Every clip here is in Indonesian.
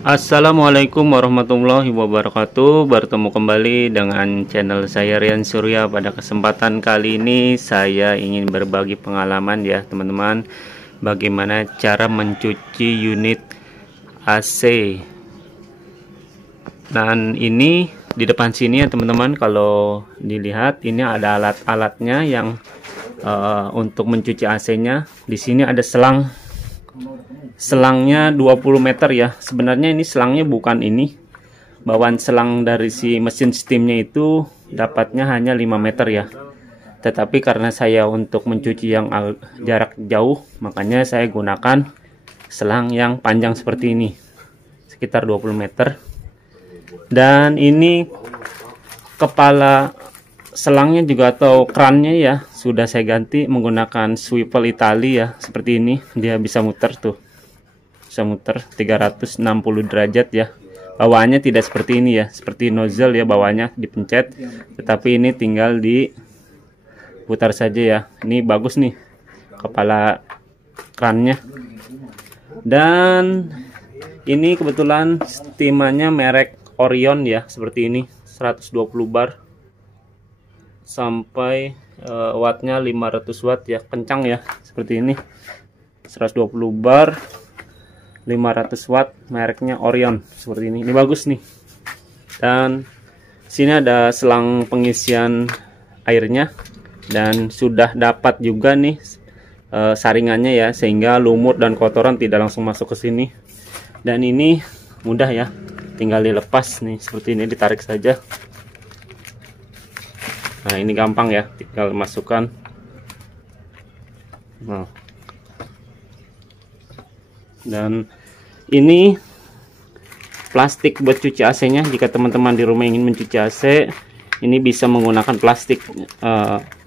Assalamualaikum warahmatullahi wabarakatuh. Bertemu kembali dengan channel saya Rian Surya. Pada kesempatan kali ini saya ingin berbagi pengalaman ya teman-teman, bagaimana cara mencuci unit AC. Dan ini di depan sini ya teman-teman, kalau dilihat ini ada alat-alatnya yang untuk mencuci AC-nya. Di sini ada selangnya 20 meter ya. Sebenarnya ini selangnya bukan ini, bawaan selang dari si mesin steamnya itu dapatnya hanya 5 meter ya. Tetapi karena saya untuk mencuci yang jarak jauh, makanya saya gunakan selang yang panjang seperti ini, sekitar 20 meter. Dan ini kepala selangnya juga atau krannya ya sudah saya ganti menggunakan swivel Italia ya, seperti ini. Dia bisa muter tuh, bisa muter 360 derajat ya. Bawaannya tidak seperti ini ya, seperti nozzle ya, bawahnya dipencet, tetapi ini tinggal diputar saja ya. Ini bagus nih kepala krannya. Dan ini kebetulan steamannya merek Orion ya, seperti ini, 120 bar sampai wattnya 500 watt ya, kencang ya, seperti ini, 120 bar 500 watt, mereknya Orion, seperti ini. Ini bagus nih. Dan sini ada selang pengisian airnya, dan sudah dapat juga nih saringannya ya, sehingga lumut dan kotoran tidak langsung masuk ke sini. Dan ini mudah ya, tinggal dilepas nih, seperti ini, ditarik saja. Nah, ini gampang ya, tinggal masukkan. Nah, dan ini plastik buat cuci AC-nya. Jika teman-teman di rumah ingin mencuci AC, ini bisa menggunakan plastik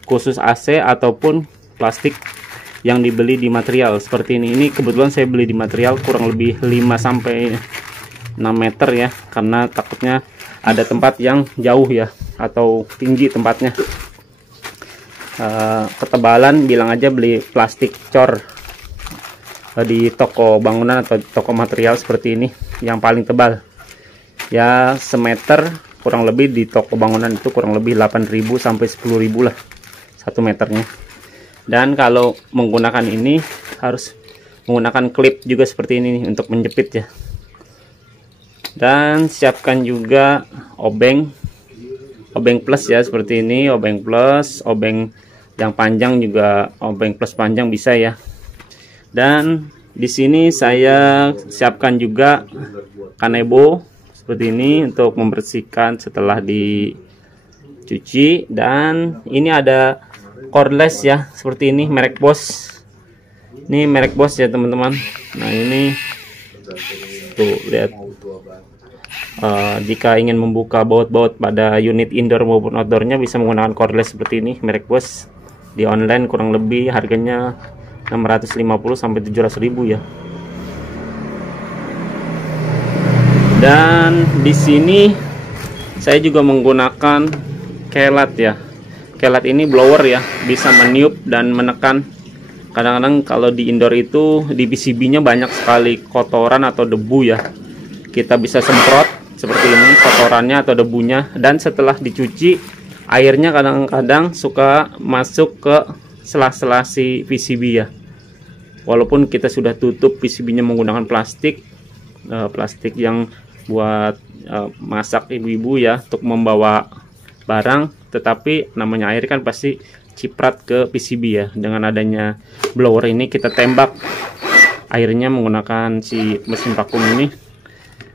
khusus AC ataupun plastik yang dibeli di material seperti ini. Ini kebetulan saya beli di material kurang lebih 5 sampai 6 meter ya, karena takutnya ada tempat yang jauh ya atau tinggi tempatnya. Ketebalan bilang aja beli plastik cor di toko bangunan atau toko material seperti ini, yang paling tebal ya, semeter kurang lebih. Di toko bangunan itu kurang lebih 8.000 sampai 10.000 lah 1 meternya. Dan kalau menggunakan ini harus menggunakan klip juga seperti ini nih, untuk menjepit ya. Dan siapkan juga obeng plus ya, seperti ini, obeng plus, obeng yang panjang juga, obeng plus panjang bisa ya. Dan di sini saya siapkan juga kanebo seperti ini untuk membersihkan setelah dicuci. Dan ini ada cordless ya, seperti ini, merek Bosch. Ini merek Bosch ya teman-teman. Nah, ini tuh lihat. Jika ingin membuka baut-baut pada unit indoor maupun outdoornya, bisa menggunakan cordless seperti ini, merek Bosch. Di online kurang lebih harganya 650 sampai 700.000 ya. Dan di sini saya juga menggunakan kelat ya. Kelat ini blower ya, bisa meniup dan menekan. Kadang-kadang kalau di indoor itu di PCB-nya banyak sekali kotoran atau debu ya. Kita bisa semprot seperti ini kotorannya atau debunya, dan setelah dicuci airnya kadang-kadang suka masuk ke sela-sela si PCB ya. Walaupun kita sudah tutup PCB-nya menggunakan plastik, plastik yang buat masak ibu-ibu ya, untuk membawa barang, tetapi namanya air kan pasti ciprat ke PCB ya. Dengan adanya blower ini kita tembak airnya menggunakan si mesin vakum ini.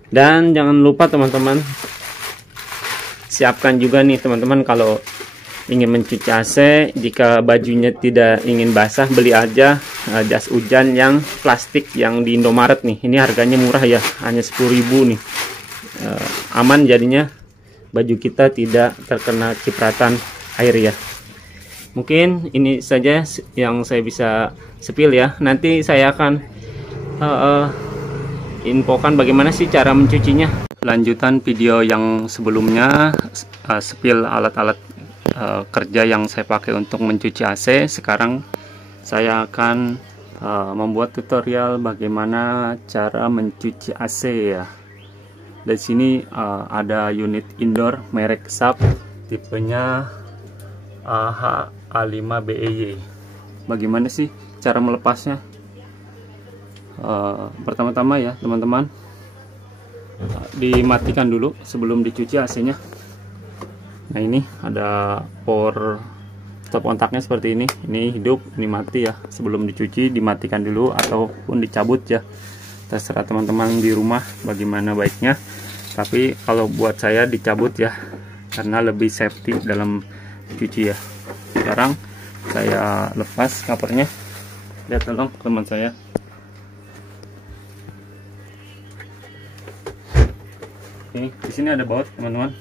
Dan jangan lupa teman-teman, siapkan juga nih teman-teman, kalau ingin mencuci AC, jika bajunya tidak ingin basah, beli aja jas hujan yang plastik yang di Indomaret nih. Ini harganya murah ya, hanya 10.000 nih. Aman jadinya, baju kita tidak terkena cipratan air ya. Mungkin ini saja yang saya bisa spill ya. Nanti saya akan infokan bagaimana sih cara mencucinya. Lanjutan video yang sebelumnya, spill alat-alat kerja yang saya pakai untuk mencuci AC. Sekarang saya akan membuat tutorial bagaimana cara mencuci AC ya. Di sini ada unit indoor merek Sharp, tipenya AH-A5BEY. Bagaimana sih cara melepasnya? Pertama-tama ya teman-teman, dimatikan dulu sebelum dicuci AC-nya. Nah ini ada power stop kontaknya seperti ini hidup, ini mati ya. Sebelum dicuci dimatikan dulu ataupun dicabut ya, terserah teman-teman di rumah bagaimana baiknya. Tapi kalau buat saya dicabut ya, karena lebih safety dalam cuci ya. Sekarang saya lepas covernya. Lihat tolong teman saya. Ini di sini ada baut teman-teman.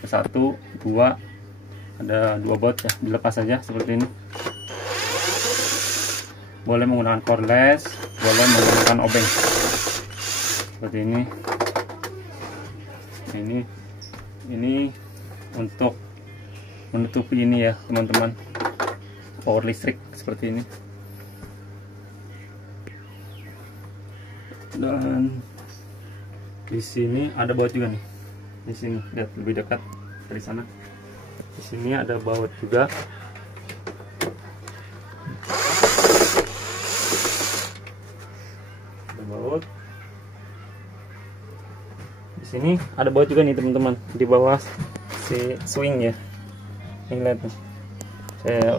1, 2, ada 2 baut ya. Dilepas saja seperti ini. Boleh menggunakan cordless, boleh menggunakan obeng seperti ini. Ini untuk menutupi ini ya teman-teman, power listrik seperti ini. Dan di sini ada baut juga nih. Di sini lihat lebih dekat dari sana. Di sini ada baut juga. Ada baut. Di sini ada baut juga nih teman-teman, di bawah si swing ya. Ini lihat nih. Saya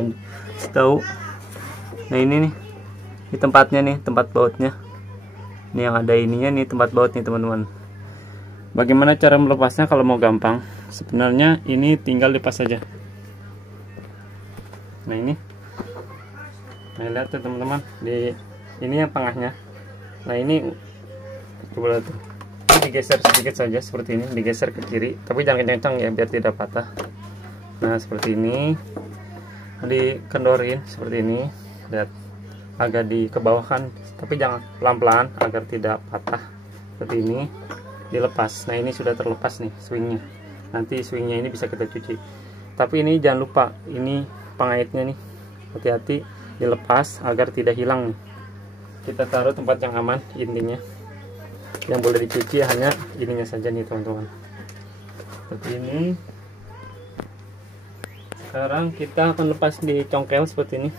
tahu. Nah ini nih. Ini tempatnya nih, tempat bautnya. Ini yang ada ininya nih, tempat baut nih teman-teman. Bagaimana cara melepasnya kalau mau gampang? Sebenarnya ini tinggal lepas saja. Nah ini. Nah lihat tuh teman-teman, di ini yang tengahnya. Nah ini coba lihat tuh. Ini digeser sedikit saja seperti ini, digeser ke kiri, tapi jangan kencang ya biar tidak patah. Nah seperti ini. Dikendorin seperti ini. Lihat, agak dikebawahkan, tapi jangan pelan-pelan agar tidak patah. Seperti ini. Dilepas. Nah ini sudah terlepas nih swingnya. Nanti swingnya ini bisa kita cuci. Tapi ini jangan lupa, ini pengaitnya nih, hati-hati dilepas agar tidak hilang nih. Kita taruh tempat yang aman intinya. Yang boleh dicuci hanya ininya saja nih teman-teman. Seperti ini. Sekarang kita akan lepas di congkel seperti ini.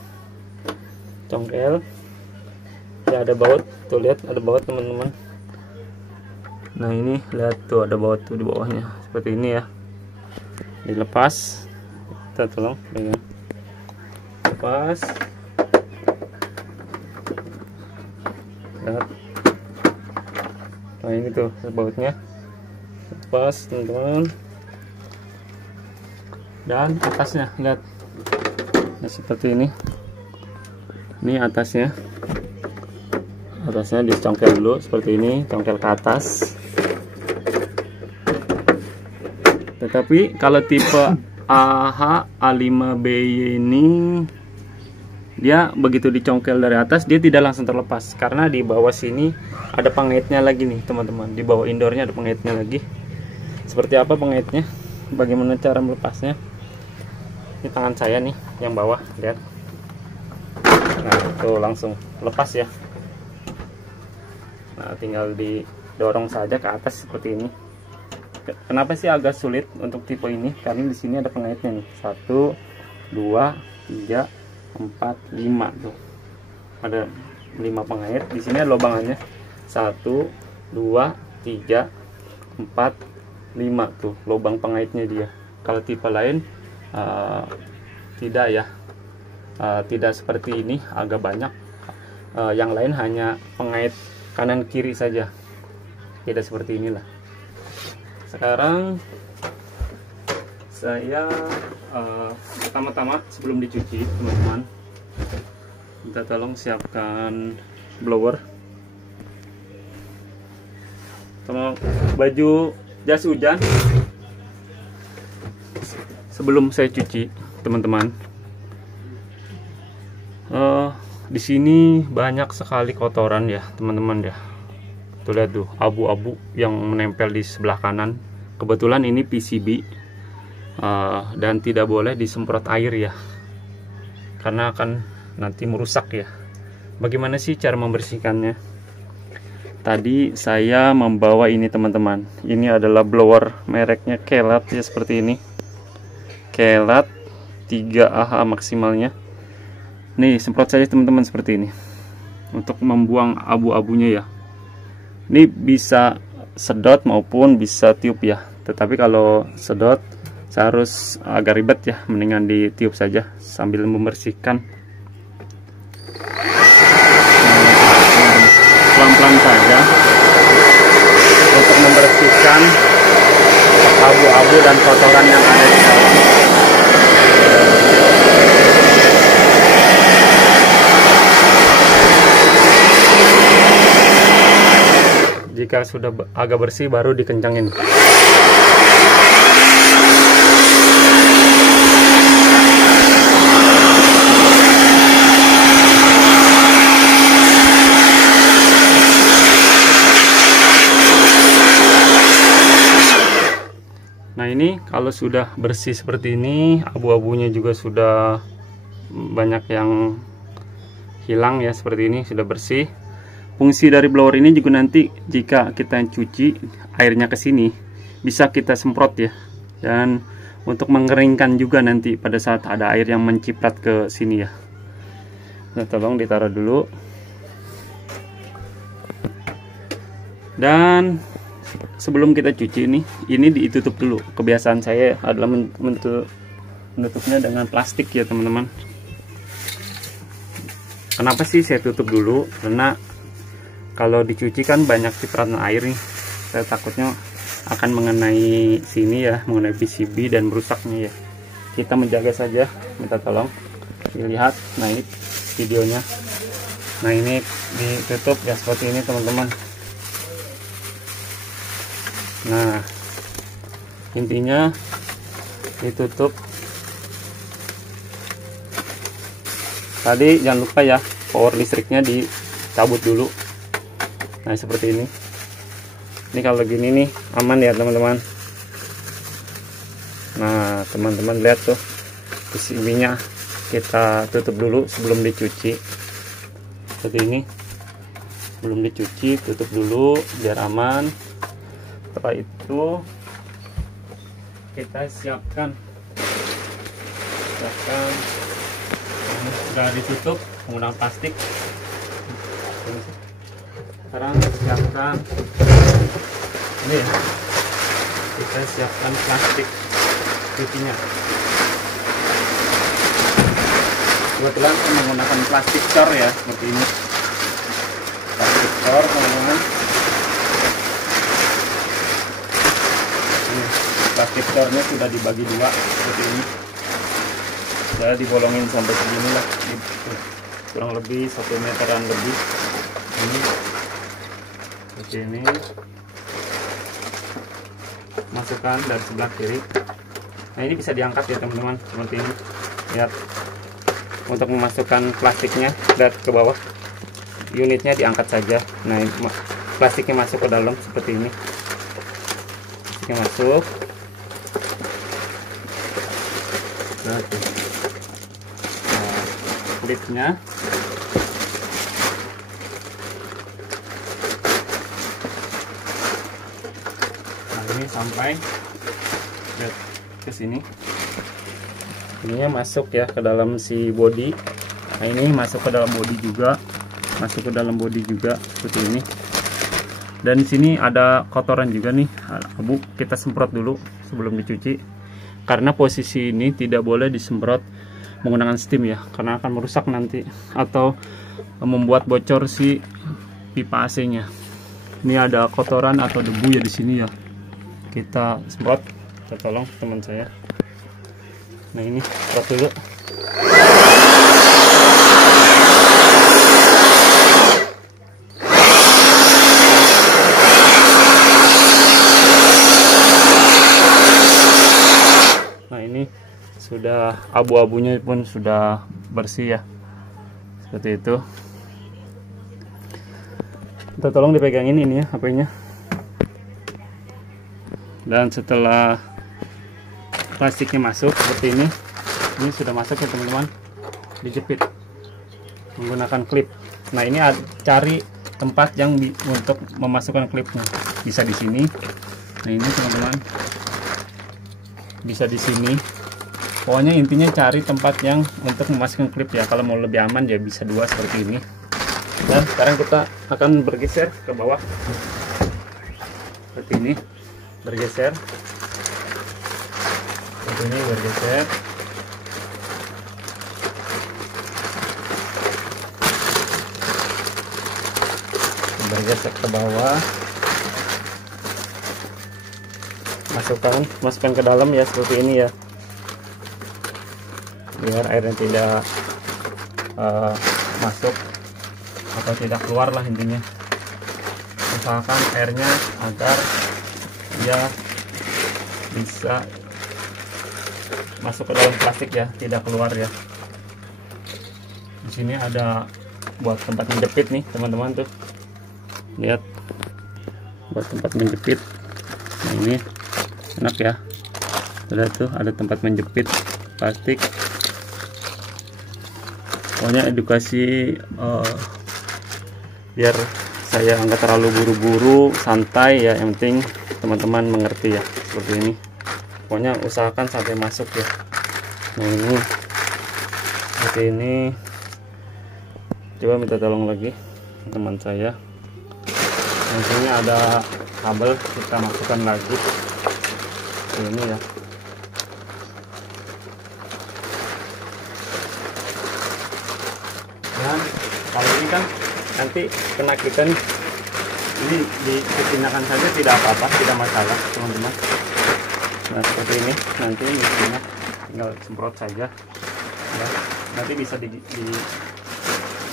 Congkel. Ya ada baut, tuh lihat ada baut teman-teman. Nah ini lihat tuh ada baut tuh di bawahnya seperti ini ya. Dilepas, kita tolong pegang. Lepas. Lihat. Nah ini tuh bautnya. Lepas teman-teman. Dan atasnya lihat. Nah seperti ini. Ini atasnya. Atasnya dicongkel dulu seperti ini, congkel ke atas. Tetapi kalau tipe AH-A5BEY ini, dia begitu dicongkel dari atas dia tidak langsung terlepas, karena di bawah sini ada pengaitnya lagi nih teman-teman. Di bawah indoornya ada pengaitnya lagi. Seperti apa pengaitnya? Bagaimana cara melepasnya? Ini tangan saya nih yang bawah, lihat. Nah itu langsung lepas ya. Nah tinggal didorong saja ke atas seperti ini. Kenapa sih agak sulit untuk tipe ini? Karena di sini ada pengaitnya nih. 1, 2, 3, 4, 5 tuh. Ada 5 pengait. Di sini ada lobangannya. 1, 2, 3, 4, 5 tuh lubang pengaitnya dia. Kalau tipe lain tidak ya. Tidak seperti ini, agak banyak. Yang lain hanya pengait kanan kiri saja. Tidak seperti inilah. Sekarang saya pertama-tama sebelum dicuci teman-teman, kita tolong siapkan blower sama baju jas hujan sebelum saya cuci teman-teman. Di sini banyak sekali kotoran ya teman-teman ya. Tuh lihat tuh abu-abu yang menempel di sebelah kanan. Kebetulan ini PCB dan tidak boleh disemprot air ya, karena akan nanti merusak ya. Bagaimana sih cara membersihkannya? Tadi saya membawa ini teman-teman. Ini adalah blower mereknya Kelat ya, seperti ini. Kelat 3AH maksimalnya. Nih, semprot saja teman-teman seperti ini. Untuk membuang abu-abunya ya. Ini bisa sedot maupun bisa tiup ya. Tetapi kalau sedot saya harus agak ribet ya, mendingan ditiup saja sambil membersihkan. Pelan-pelan saja untuk membersihkan abu-abu dan kotoran yang ada di dalam. Jika sudah agak bersih baru dikencangin. Nah, ini kalau sudah bersih seperti ini, abu-abunya juga sudah banyak yang hilang ya, seperti ini sudah bersih. Fungsi dari blower ini juga nanti jika kita cuci airnya ke sini bisa kita semprot ya, dan untuk mengeringkan juga nanti pada saat ada air yang menciprat ke sini ya. Nah, tolong ditaruh dulu. Dan sebelum kita cuci ini ditutup dulu. Kebiasaan saya adalah menutupnya dengan plastik ya teman-teman. Kenapa sih saya tutup dulu? Karena kalau dicuci kan banyak cipratan air nih. Saya takutnya akan mengenai sini ya, mengenai PCB dan merusaknya ya. Kita menjaga saja, minta tolong dilihat. Nah, ini videonya. Nah, ini ditutup ya seperti ini teman-teman. Nah, intinya ditutup. Tadi jangan lupa ya, power listriknya dicabut dulu. Nah, seperti ini. Ini kalau gini nih aman ya teman-teman. Nah, teman-teman lihat tuh, PCB-nya kita tutup dulu sebelum dicuci. Seperti ini. Sebelum dicuci tutup dulu biar aman. Setelah itu kita siapkan ini sudah ditutup menggunakan plastik. Sekarang siapkan ini ya, kita siapkan plastik cucinya. Kebetulan saya menggunakan plastik cor ya, seperti ini. Plastik cor teman-teman. Plastik cornya sudah dibagi dua seperti ini. Saya dibolongin sampai segini lah, kurang lebih 1 meteran lebih. Ini seperti ini. Masukkan dari sebelah kiri. Nah, ini bisa diangkat ya teman-teman, seperti ini. Lihat, untuk memasukkan plastiknya lihat ke bawah, unitnya diangkat saja. Nah, ini plastiknya masuk ke dalam seperti ini. Plastiknya masuk. Nah, klipnya ini sampai ke sini. Ininya masuk ya ke dalam si body. Nah, ini masuk ke dalam body juga, masuk ke dalam body juga seperti ini. Dan di sini ada kotoran juga nih, abu. Kita semprot dulu sebelum dicuci. Karena posisi ini tidak boleh disemprot menggunakan steam ya, karena akan merusak nanti atau membuat bocor si pipa AC-nya. Ini ada kotoran atau debu ya di sini ya. Kita semprot, kita tolong teman saya. Nah, ini semprot dulu. Nah, ini sudah abu-abunya pun sudah bersih ya, seperti itu. Kita tolong dipegangin ini ya HP-nya. Dan setelah plastiknya masuk seperti ini sudah masuk ya teman-teman, dijepit menggunakan klip. Nah, ini cari tempat yang untuk memasukkan klipnya. Bisa di sini. Nah ini teman-teman, bisa di sini. Pokoknya intinya cari tempat yang untuk memasukkan klip ya. Kalau mau lebih aman ya bisa dua seperti ini. Dan sekarang kita akan bergeser ke bawah seperti ini, bergeser seperti ini, bergeser. Bergeser ke bawah, masukkan ke dalam ya, seperti ini ya, biar airnya tidak masuk atau tidak keluar lah intinya. Usahakan airnya agar dia bisa masuk ke dalam plastik ya, tidak keluar ya. Di sini ada buat tempat menjepit nih teman-teman, tuh lihat, buat tempat menjepit. Nah ini enak ya, sudah tuh ada tempat menjepit plastik. Pokoknya edukasi biar saya nggak terlalu buru-buru, santai ya, yang penting teman-teman mengerti ya, seperti ini. Pokoknya usahakan sampai masuk ya. Nah ini seperti ini. Coba minta tolong lagi teman saya. Di sini ada kabel, kita masukkan lagi ini ya. Dan kalau ini kan nanti kena kita nih, ini dipindahkan saja tidak apa-apa, tidak masalah teman-teman. Nah seperti ini, nanti misalnya tinggal semprot saja ya, nanti bisa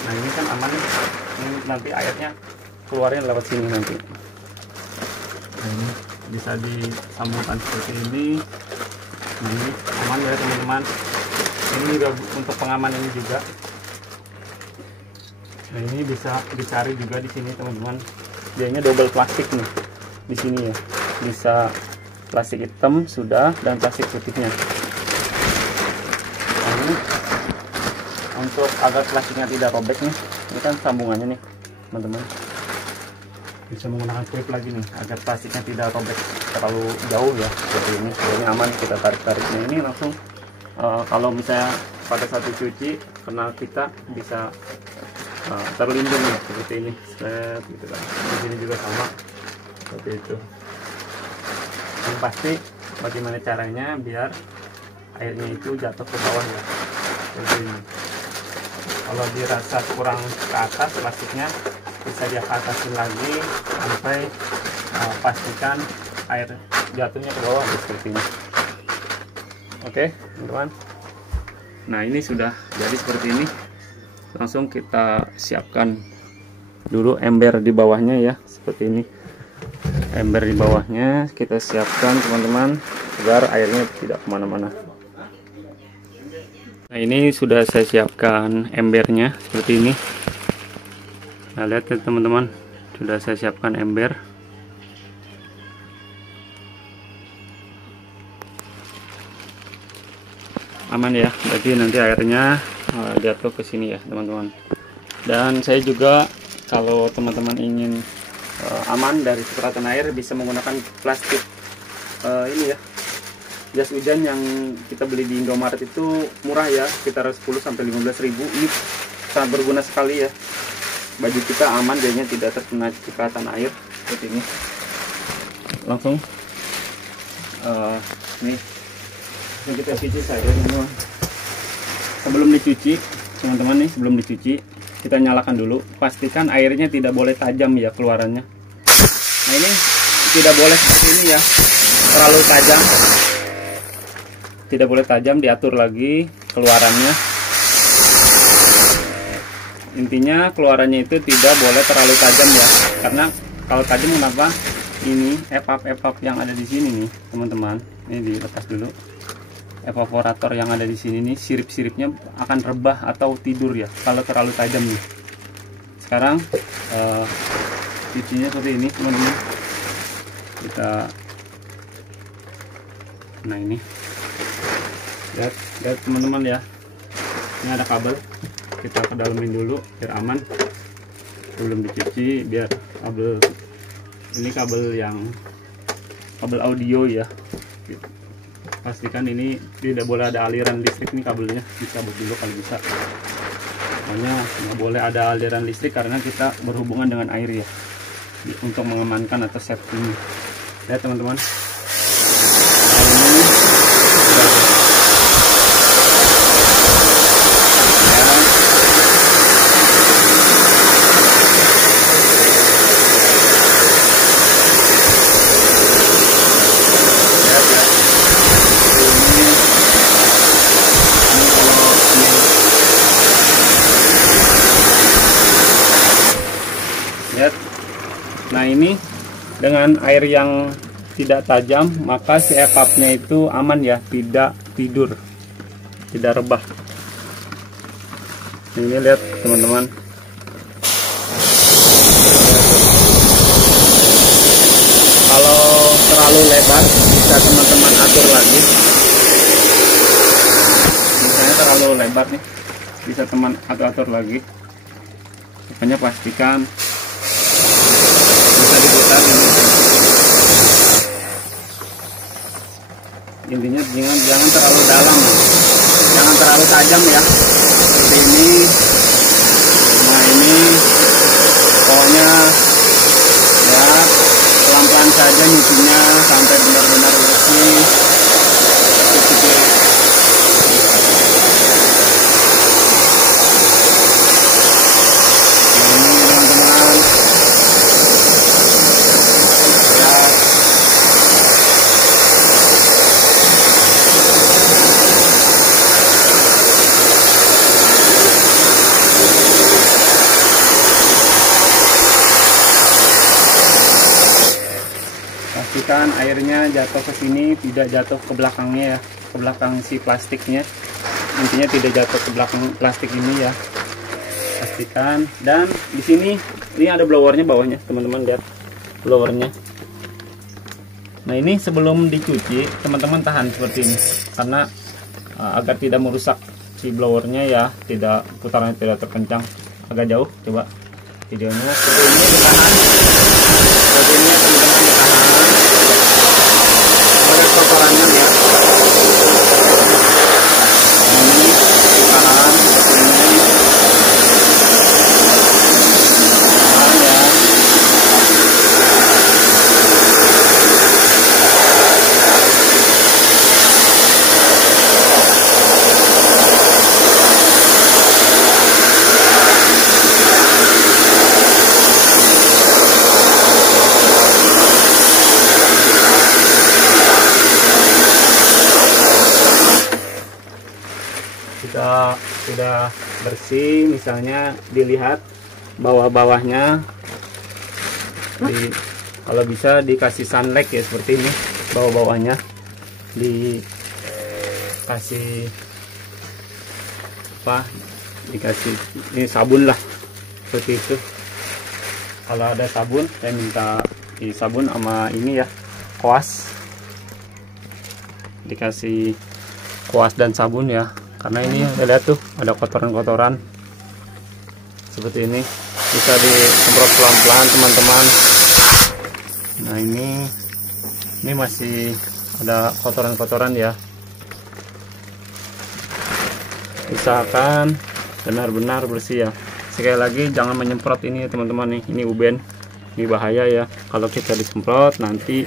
nah ini kan aman nih, ini nanti airnya keluarnya lewat sini nanti. Nah ini bisa disambungkan seperti ini. Nah ini aman ya teman-teman, ini juga untuk pengaman ini juga. Nah ini bisa dicari juga di sini teman-teman, dianya double plastik nih di sini ya, bisa plastik hitam sudah dan plastik putihnya. Nah ini untuk agar plastiknya tidak robek nih, ini kan sambungannya nih teman-teman, bisa menggunakan klip lagi nih agar plastiknya tidak robek terlalu jauh ya, seperti ini. Ini aman, kita tarik-tariknya ini langsung kalau misalnya pada saat dicuci kena kita bisa terlindung ya, seperti ini. Set gitu kan. Di sini juga sama seperti itu. Yang pasti bagaimana caranya biar airnya itu jatuh ke bawah ya, seperti ini. Kalau dirasa kurang ke atas plastiknya, bisa diatasin lagi sampai pastikan air jatuhnya ke bawah seperti ini. Oke teman-teman, nah ini sudah jadi seperti ini. Langsung kita siapkan dulu ember di bawahnya ya, seperti ini. Ember di bawahnya kita siapkan teman-teman, agar airnya tidak kemana-mana. Nah ini sudah saya siapkan embernya seperti ini. Nah lihat ya teman-teman, sudah saya siapkan ember. Aman ya, berarti nanti airnya jatuh ke sini ya teman-teman. Dan saya juga kalau teman-teman ingin aman dari semprotan air, bisa menggunakan plastik ini ya, jas hujan yang kita beli di Indomaret itu murah ya, sekitar 10-15 ribu. Ini sangat berguna sekali ya, baju kita aman, jadinya tidak terkena cipratan air seperti ini. Langsung nih kita cuci saja teman-teman. Sebelum dicuci teman-teman nih, sebelum dicuci kita nyalakan dulu, pastikan airnya tidak boleh tajam ya keluarannya. Nah ini tidak boleh seperti ini ya, terlalu tajam, tidak boleh tajam, diatur lagi keluarannya. Intinya keluarannya itu tidak boleh terlalu tajam ya, karena kalau tajam kenapa, ini evap yang ada di sini nih teman-teman, ini dilepas dulu. Evaporator yang ada di sini nih, sirip-siripnya akan rebah atau tidur ya kalau terlalu tajam nih. Sekarang cucinya seperti ini teman-teman. Nah ini lihat teman-teman ya, ini ada kabel, kita kedalamin dulu biar aman. sebelum dicuci, biar kabel ini kabel audio ya. Pastikan ini tidak boleh ada aliran listrik nih, kabelnya dicabut dulu kalau bisa. Makanya nggak boleh ada aliran listrik karena kita berhubungan dengan air ya, untuk mengamankan atau safety. Ya teman-teman, nah ini dengan air yang tidak tajam, maka si evapnya itu aman ya, tidak tidur, tidak rebah. Ini lihat teman-teman, kalau terlalu lebar bisa teman-teman atur lagi. Misalnya terlalu lebar nih, bisa teman atur lagi. Pokoknya pastikan bisa diputar ini. Intinya jangan terlalu dalam, jangan terlalu tajam ya, seperti ini. Nah ini pokoknya ya pelan-pelan saja nyucinya sampai benar-benar bersih. Pastikan airnya jatuh ke sini, tidak jatuh ke belakangnya ya, ke belakang si plastiknya. Intinya tidak jatuh ke belakang plastik ini ya. Pastikan. Dan di sini ini ada blowernya bawahnya, teman-teman lihat blowernya. Nah ini sebelum dicuci teman-teman tahan seperti ini, karena agar tidak merusak si blowernya ya, tidak putarannya tidak terkencang. Agak jauh, coba videonya. Seperti ini ditahan, seperti ini teman-teman ditahan. Ada kotorannya ya. Ini ditahan seperti ini. Tahan ya. Sudah bersih, misalnya dilihat bawah-bawahnya, kalau bisa dikasih sunlight ya, seperti ini bawah-bawahnya dikasih apa, dikasih ini sabun lah, seperti itu. Kalau ada sabun, saya minta di sabun sama ini ya, kuas, dikasih kuas dan sabun ya. Karena ini lihat tuh ada kotoran-kotoran seperti ini, bisa disemprot pelan-pelan teman-teman. Nah ini masih ada kotoran-kotoran ya. Usahakan benar-benar bersih ya. Sekali lagi jangan menyemprot ini teman-teman nih, ini uben, ini bahaya ya. Kalau kita disemprot nanti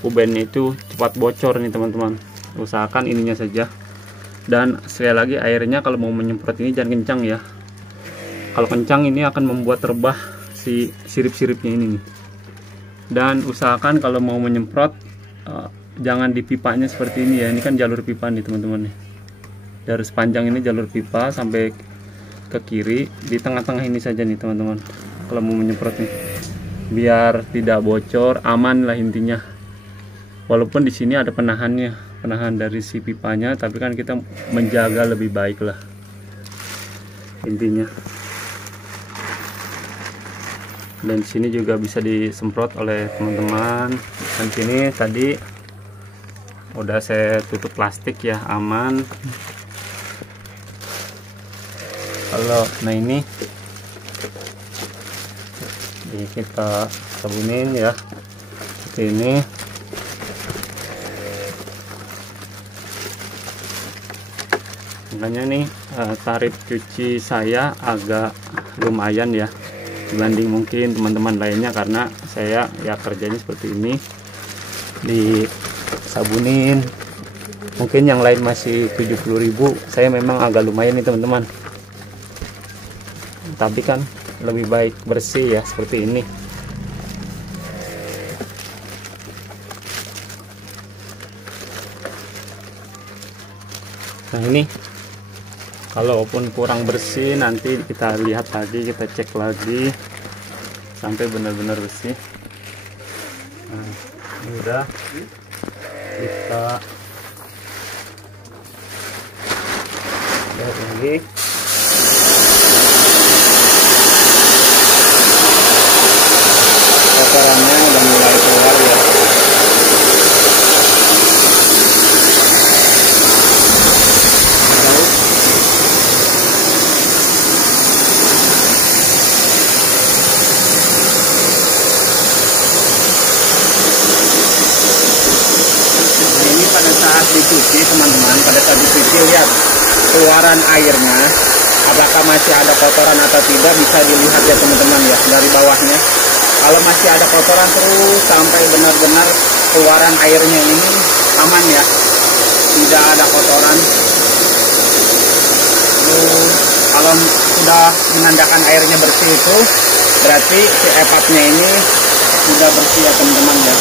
ubennya itu cepat bocor nih teman-teman. Usahakan ininya saja. Dan sekali lagi airnya kalau mau menyemprot ini jangan kencang ya. Kalau kencang ini akan membuat rebah si sirip-siripnya ini nih. Dan usahakan kalau mau menyemprot jangan di pipanya seperti ini ya. Ini kan jalur pipa nih teman-teman nih. Dari sepanjang ini jalur pipa sampai ke kiri, di tengah-tengah ini saja nih teman-teman. Kalau mau menyemprot nih, biar tidak bocor, aman lah intinya. Walaupun di sini ada penahannya, penahan dari si pipanya, tapi kan kita menjaga lebih baik lah intinya. Dan sini juga bisa disemprot oleh teman-teman. Dan sini tadi udah saya tutup plastik ya, aman. Kalau nah ini Jadi kita sabunin ya seperti ini. Makanya nih tarif cuci saya agak lumayan ya dibanding mungkin teman-teman lainnya, karena saya ya kerjanya seperti ini, disabunin. Mungkin yang lain masih 70.000, saya memang agak lumayan nih teman-teman, tapi kan lebih baik bersih ya seperti ini. Nah ini kalaupun kurang bersih nanti kita lihat lagi, kita cek lagi sampai benar-benar bersih. Nah ini udah, kita lihat lagi. Kotorannya udah mulai keluar ya. Ini pada saat dicuci teman-teman, pada saat dicuci lihat keluaran airnya, apakah masih ada kotoran atau tidak, bisa dilihat ya teman-teman ya dari bawahnya. Kalau masih ada kotoran terus sampai benar-benar keluaran airnya ini aman ya, tidak ada kotoran. Terus kalau sudah menandakan airnya bersih itu berarti si epatnya ini sudah bersih ya teman-teman ya.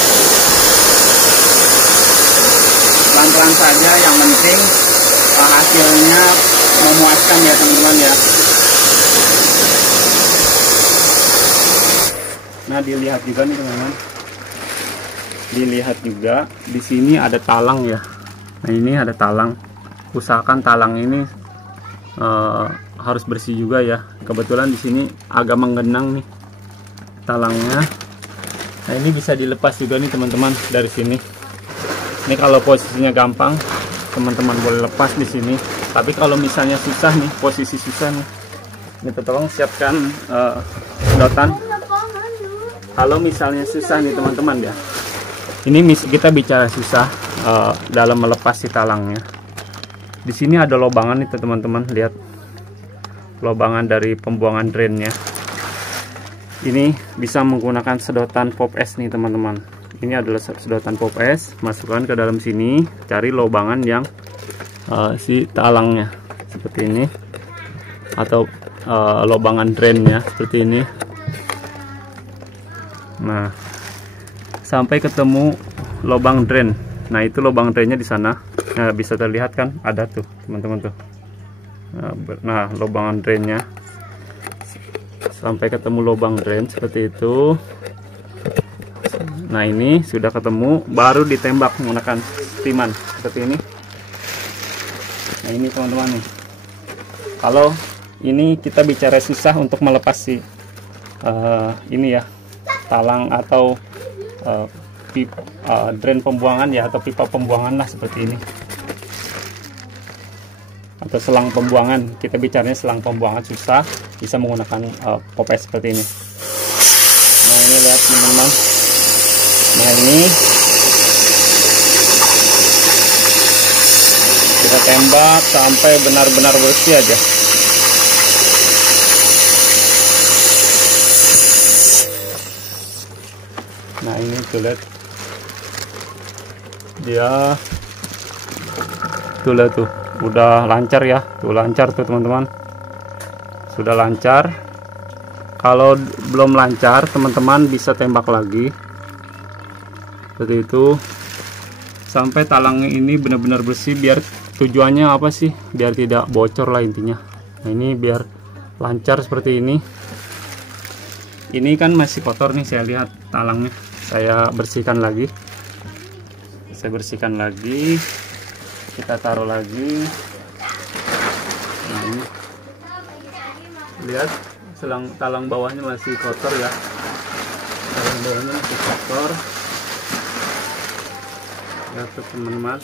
Pelan-pelan saja, yang penting hasilnya memuaskan ya teman-teman ya. Nah dilihat juga nih teman-teman, dilihat juga di sini ada talang ya. Nah ini ada talang, usahakan talang ini harus bersih juga ya. Kebetulan di sini agak menggenang nih talangnya. Nah ini bisa dilepas juga nih teman-teman dari sini. Ini kalau posisinya gampang teman-teman boleh lepas di sini. Tapi kalau misalnya susah nih, posisi susah nih, ini tolong siapkan sedotan. Kalau misalnya susah nih teman-teman ya, ini kita bicara susah dalam melepas si talangnya. Di sini ada lobangan nih teman-teman, lihat lobangan dari pembuangan drainnya. Ini bisa menggunakan sedotan pop es nih teman-teman. Ini adalah sedotan pop es, masukkan ke dalam sini, cari lobangan yang si talangnya seperti ini, atau lobangan drainnya seperti ini. Nah, sampai ketemu lubang drain. Nah, itu lubang drainnya di sana. Nah, bisa terlihat kan? Ada tuh, teman-teman tuh. Nah, lubangan drainnya. Sampai ketemu lubang drain seperti itu. Nah, ini sudah ketemu, baru ditembak menggunakan timan seperti ini. Nah, ini teman-teman nih. Kalau ini kita bicara susah untuk melepas si ini ya, talang atau drain pembuangan ya, atau pipa pembuangan lah seperti ini, atau selang pembuangan. Kita bicaranya selang pembuangan susah, bisa menggunakan pop es seperti ini. Nah ini lihat teman-teman. Nah ini kita tembak sampai benar-benar bersih aja. Nah ini tuh lihat, dia tuh lihat tuh udah lancar ya, tuh lancar tuh teman-teman, sudah lancar. Kalau belum lancar teman-teman bisa tembak lagi seperti itu sampai talangnya ini benar-benar bersih. Biar tujuannya apa sih, biar tidak bocor lah intinya. Nah ini biar lancar seperti ini. Ini kan masih kotor nih, saya lihat talangnya. Saya bersihkan lagi, kita taruh lagi. Nah ini lihat, talang bawahnya masih kotor ya, talang bawahnya masih kotor. Lihat tuh teman-teman.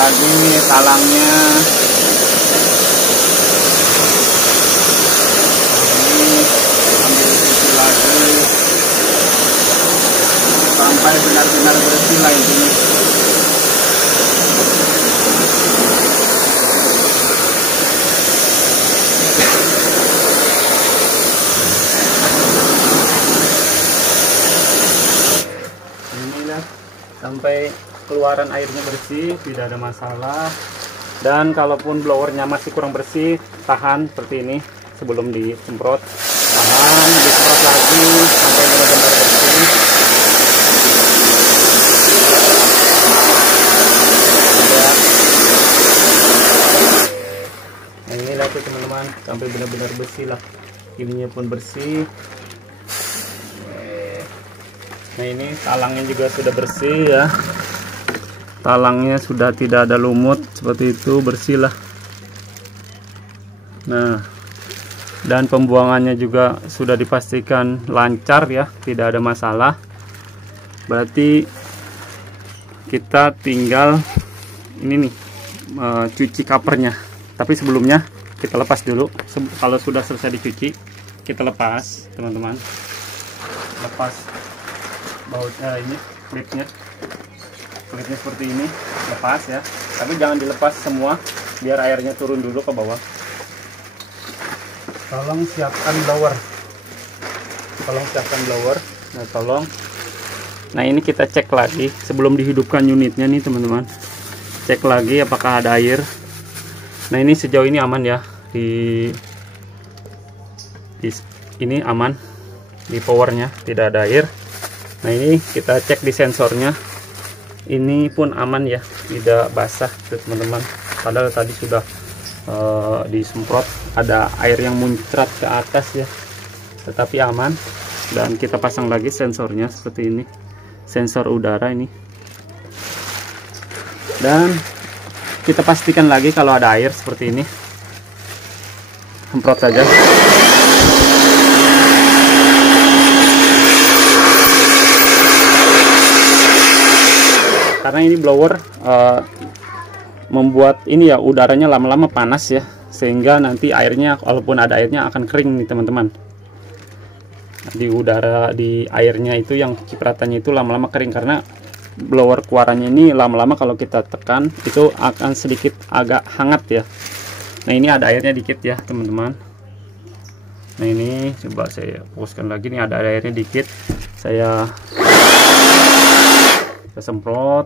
lagi talangnya. Ini ambil cuci lagi sampai benar-benar bersih lah intinya. Sampai keluaran airnya bersih, tidak ada masalah. Dan kalaupun blowernya masih kurang bersih, tahan seperti ini sebelum disemprot. Tahan, disemprot lagi sampai benar-benar bersih. Nah ini lihat tuh teman-teman, sampai benar-benar bersih lah. Ininya pun bersih. Nah ini talangnya juga sudah bersih ya, talangnya sudah tidak ada lumut seperti itu, bersih lah. Nah dan pembuangannya juga sudah dipastikan lancar ya, tidak ada masalah. Berarti kita tinggal ini nih cuci covernya, tapi sebelumnya kita lepas dulu. Kalau sudah selesai dicuci kita lepas teman-teman, lepas bautnya, ini klipnya seperti ini, lepas ya, tapi jangan dilepas semua biar airnya turun dulu ke bawah. Tolong siapkan blower, nah ini kita cek lagi sebelum dihidupkan unitnya nih teman-teman, cek lagi apakah ada air. Nah ini sejauh ini aman ya, di ini aman, di powernya tidak ada air. Nah ini kita cek di sensornya, ini pun aman ya, tidak basah tuh teman-teman. Padahal tadi sudah disemprot, ada air yang muncrat ke atas ya, tetapi aman. Dan kita pasang lagi sensornya seperti ini, sensor udara ini. Dan kita pastikan lagi kalau ada air seperti ini, semprot saja. Karena ini blower membuat ini ya, udaranya lama-lama panas ya, sehingga nanti airnya, walaupun ada airnya, akan kering nih teman-teman. Di udara, di airnya itu yang cipratannya itu lama-lama kering, karena blower keluarannya ini lama-lama kalau kita tekan itu akan sedikit agak hangat ya. Nah ini ada airnya dikit ya teman-teman. Nah ini coba saya fokuskan lagi, nih ada airnya dikit, saya semprot.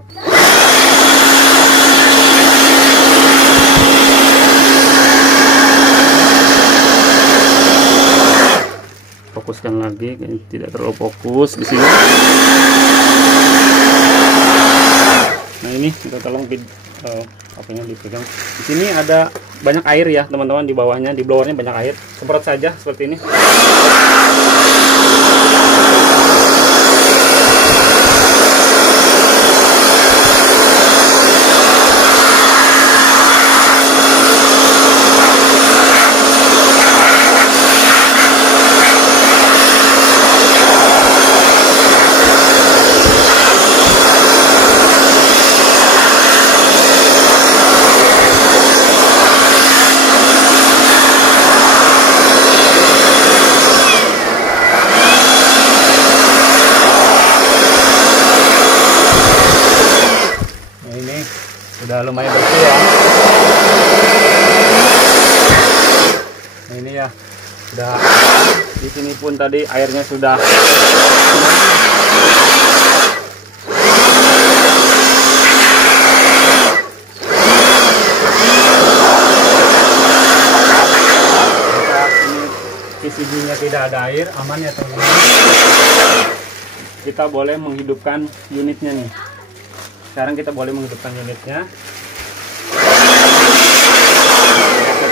Fokuskan lagi, tidak terlalu fokus di sini. Nah ini kita tolong apanya dipegang. Di sini ada banyak air ya teman-teman, di bawahnya, di blowernya banyak air. Semprot saja seperti ini. Sudah lumayan bersih ya. Nah ini ya, sudah. Di sini pun tadi airnya sudah. Ini PCB-nya tidak ada air, aman ya teman-teman. Kita boleh menghidupkan unitnya nih. Sekarang kita boleh menghidupkan unitnya.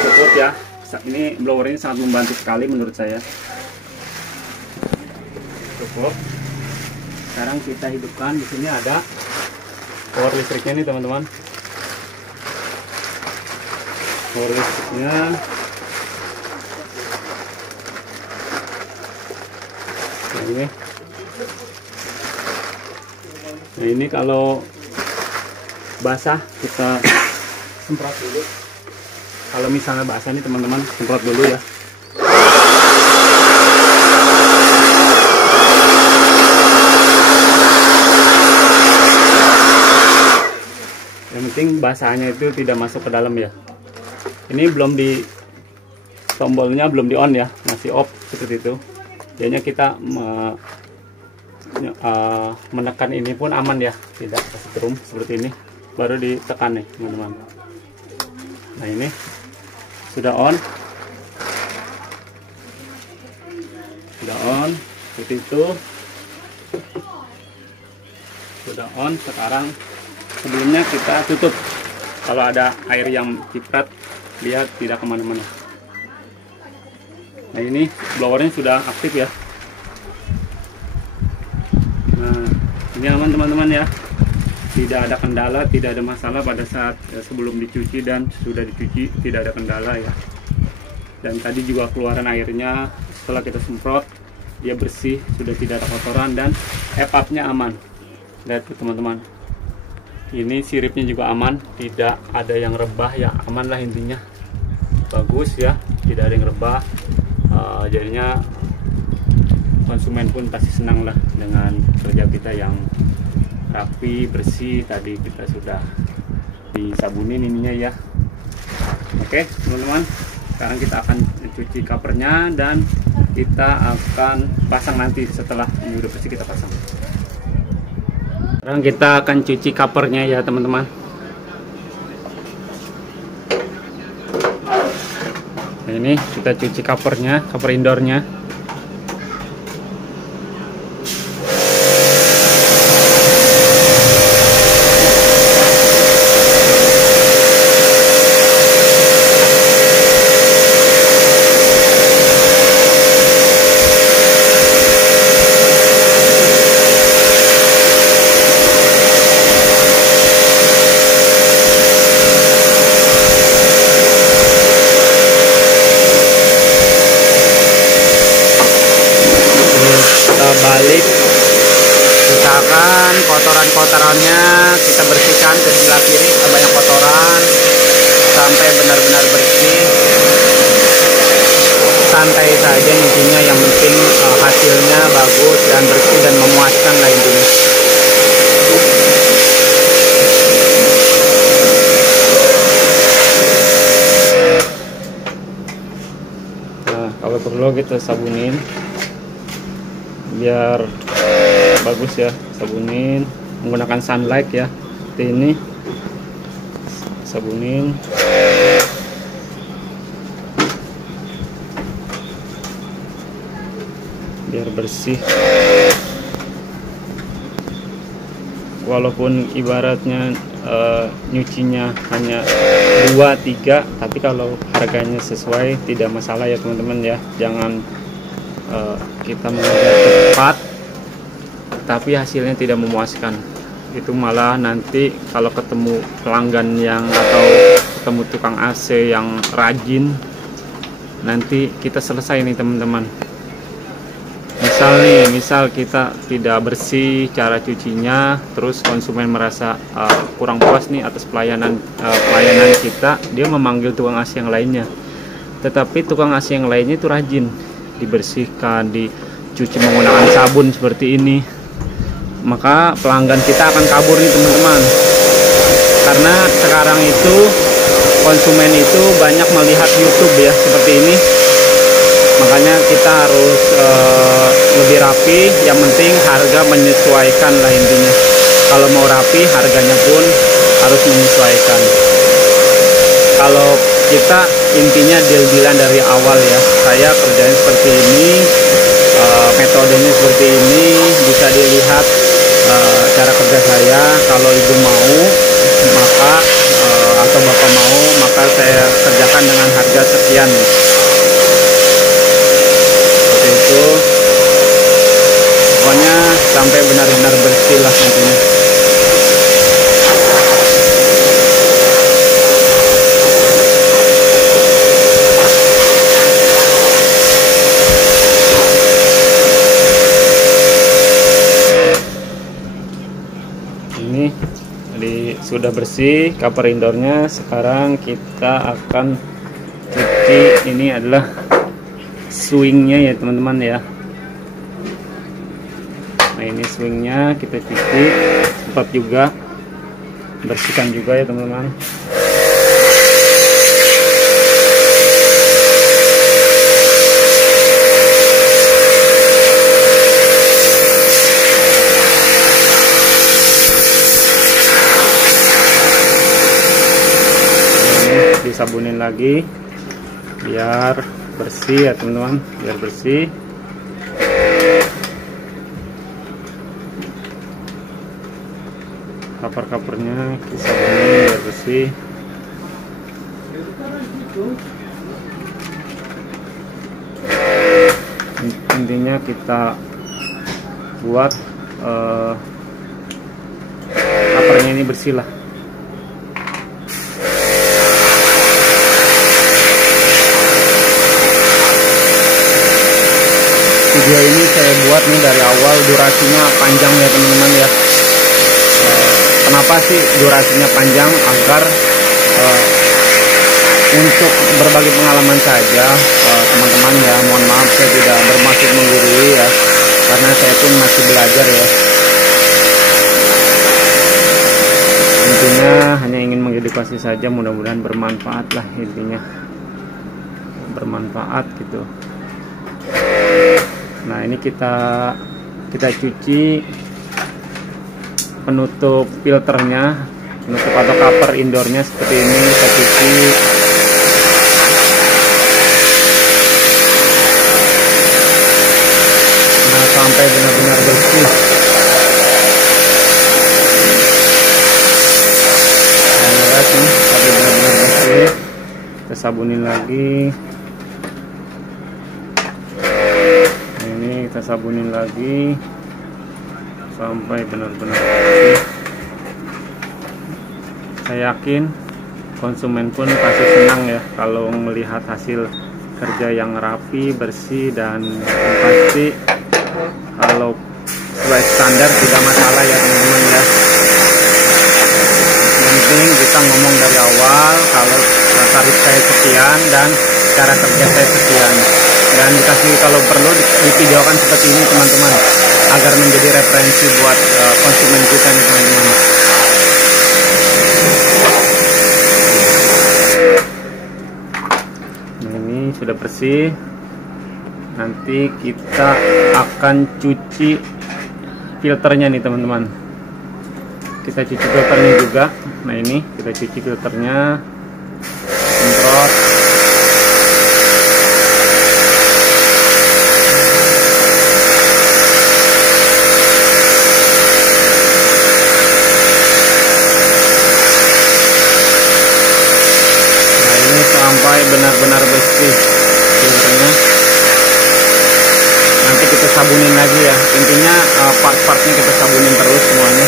Cukup ya. Ini blower ini sangat membantu sekali menurut saya. Cukup. Sekarang kita hidupkan. Di sini ada power listriknya nih teman-teman. Power listriknya. Nah ini. Nah ini kalau basah kita semprot dulu. Kalau misalnya basah nih teman-teman, semprot dulu ya. Yang penting basahnya itu tidak masuk ke dalam ya. Ini belum di tombolnya belum di on ya, masih off seperti itu. Jadinya kita menekan ini pun aman ya, tidak kesetrum seperti ini. Baru ditekan nih teman-teman. Nah ini sudah on, seperti itu. Sudah on. Sekarang sebelumnya kita tutup. Kalau ada air yang ciprat, lihat tidak kemana-mana. Nah ini blowernya sudah aktif ya. Nah ini aman teman-teman ya, tidak ada kendala, tidak ada masalah pada saat sebelum dicuci dan sudah dicuci, tidak ada kendala ya. Dan tadi juga keluaran airnya setelah kita semprot, dia bersih, sudah tidak ada kotoran dan EPAP-nya aman. Lihat tuh teman-teman, ini siripnya juga aman, tidak ada yang rebah ya, aman lah intinya. Bagus ya, tidak ada yang rebah. Jadinya konsumen pun pasti senang lah dengan kerja kita yang rapi, bersih. Tadi kita sudah disabunin ininya ya. Oke teman-teman, sekarang kita akan cuci covernya dan kita akan pasang nanti setelah ini udah bersih, kita pasang. Sekarang kita akan cuci covernya ya teman-teman. Nah, ini kita cuci covernya, cover indoornya. Balik, usahakan kotoran-kotorannya kita bersihkan ke sebelah kiri, banyak kotoran sampai benar-benar bersih. Santai saja intinya, yang penting hasilnya bagus dan bersih dan memuaskan lah intinya. Nah kalau perlu kita sabunin biar bagus ya, sabunin menggunakan sunlight ya, seperti ini. Sabunin biar bersih. Walaupun ibaratnya nyucinya hanya 2-3, tapi kalau harganya sesuai tidak masalah ya teman-teman ya. Jangan kita mengejar cepat tapi hasilnya tidak memuaskan. Itu malah nanti kalau ketemu pelanggan yang atau ketemu tukang AC yang rajin, nanti kita selesai nih teman-teman. Misal kita tidak bersih cara cucinya, terus konsumen merasa kurang puas nih atas pelayanan kita, dia memanggil tukang AC yang lainnya. Tetapi tukang AC yang lainnya itu rajin, dibersihkan, dicuci menggunakan sabun seperti ini, maka pelanggan kita akan kabur nih teman-teman. Karena sekarang itu konsumen itu banyak melihat YouTube ya seperti ini, makanya kita harus lebih rapi. Yang penting harga menyesuaikan lah intinya. Kalau mau rapi, harganya pun harus menyesuaikan. Kalau kita intinya deal-dealan dari awal ya, saya kerjanya seperti ini, metodenya seperti ini, bisa dilihat cara kerja saya. Kalau ibu mau maka atau bapak mau, maka saya kerjakan dengan harga sekian seperti itu. Pokoknya sampai benar-benar bersih lah intinya. sudah bersih cover indoornya. Sekarang kita akan cuci, ini adalah swingnya ya teman-teman ya. Nah ini swingnya kita cuci, sempat juga bersihkan juga ya teman-teman. Disabunin lagi biar bersih ya teman-teman, biar bersih. Cover-covernya disabunin biar bersih. Intinya kita buat covernya ini bersih lah. Video ini saya buat nih dari awal, durasinya panjang ya teman-teman ya. Kenapa sih durasinya panjang? Agar untuk berbagi pengalaman saja teman-teman ya. Mohon maaf saya tidak bermaksud menggurui ya, karena saya pun masih belajar ya. Intinya hanya ingin mengedukasi saja, mudah-mudahan bermanfaat lah, intinya bermanfaat gitu. Nah ini kita cuci penutup filternya, penutup atau cover indoornya seperti ini kita cuci. Nah sampai benar-benar bersih. Nah lihat nih, sampai benar-benar bersih. Kita sabunin lagi. Kita sabunin lagi sampai benar-benar bersih. Saya yakin konsumen pun pasti senang ya kalau melihat hasil kerja yang rapi, bersih, dan pasti kalau sesuai standar tidak masalah ya teman-teman ya. Yang penting kita ngomong dari awal kalau tarif saya sekian dan cara kerja saya sekian, dan dikasih kalau perlu divideokan seperti ini teman-teman, agar menjadi referensi buat konsumen kita nih teman-teman. Nah, ini sudah bersih. Nanti kita akan cuci filternya nih teman-teman. Kita cuci filternya juga. Nah ini kita cuci filternya, semprot. Sampai benar-benar bersih filternya. Nanti kita sabunin lagi ya. Intinya part-partnya kita sabunin terus semuanya.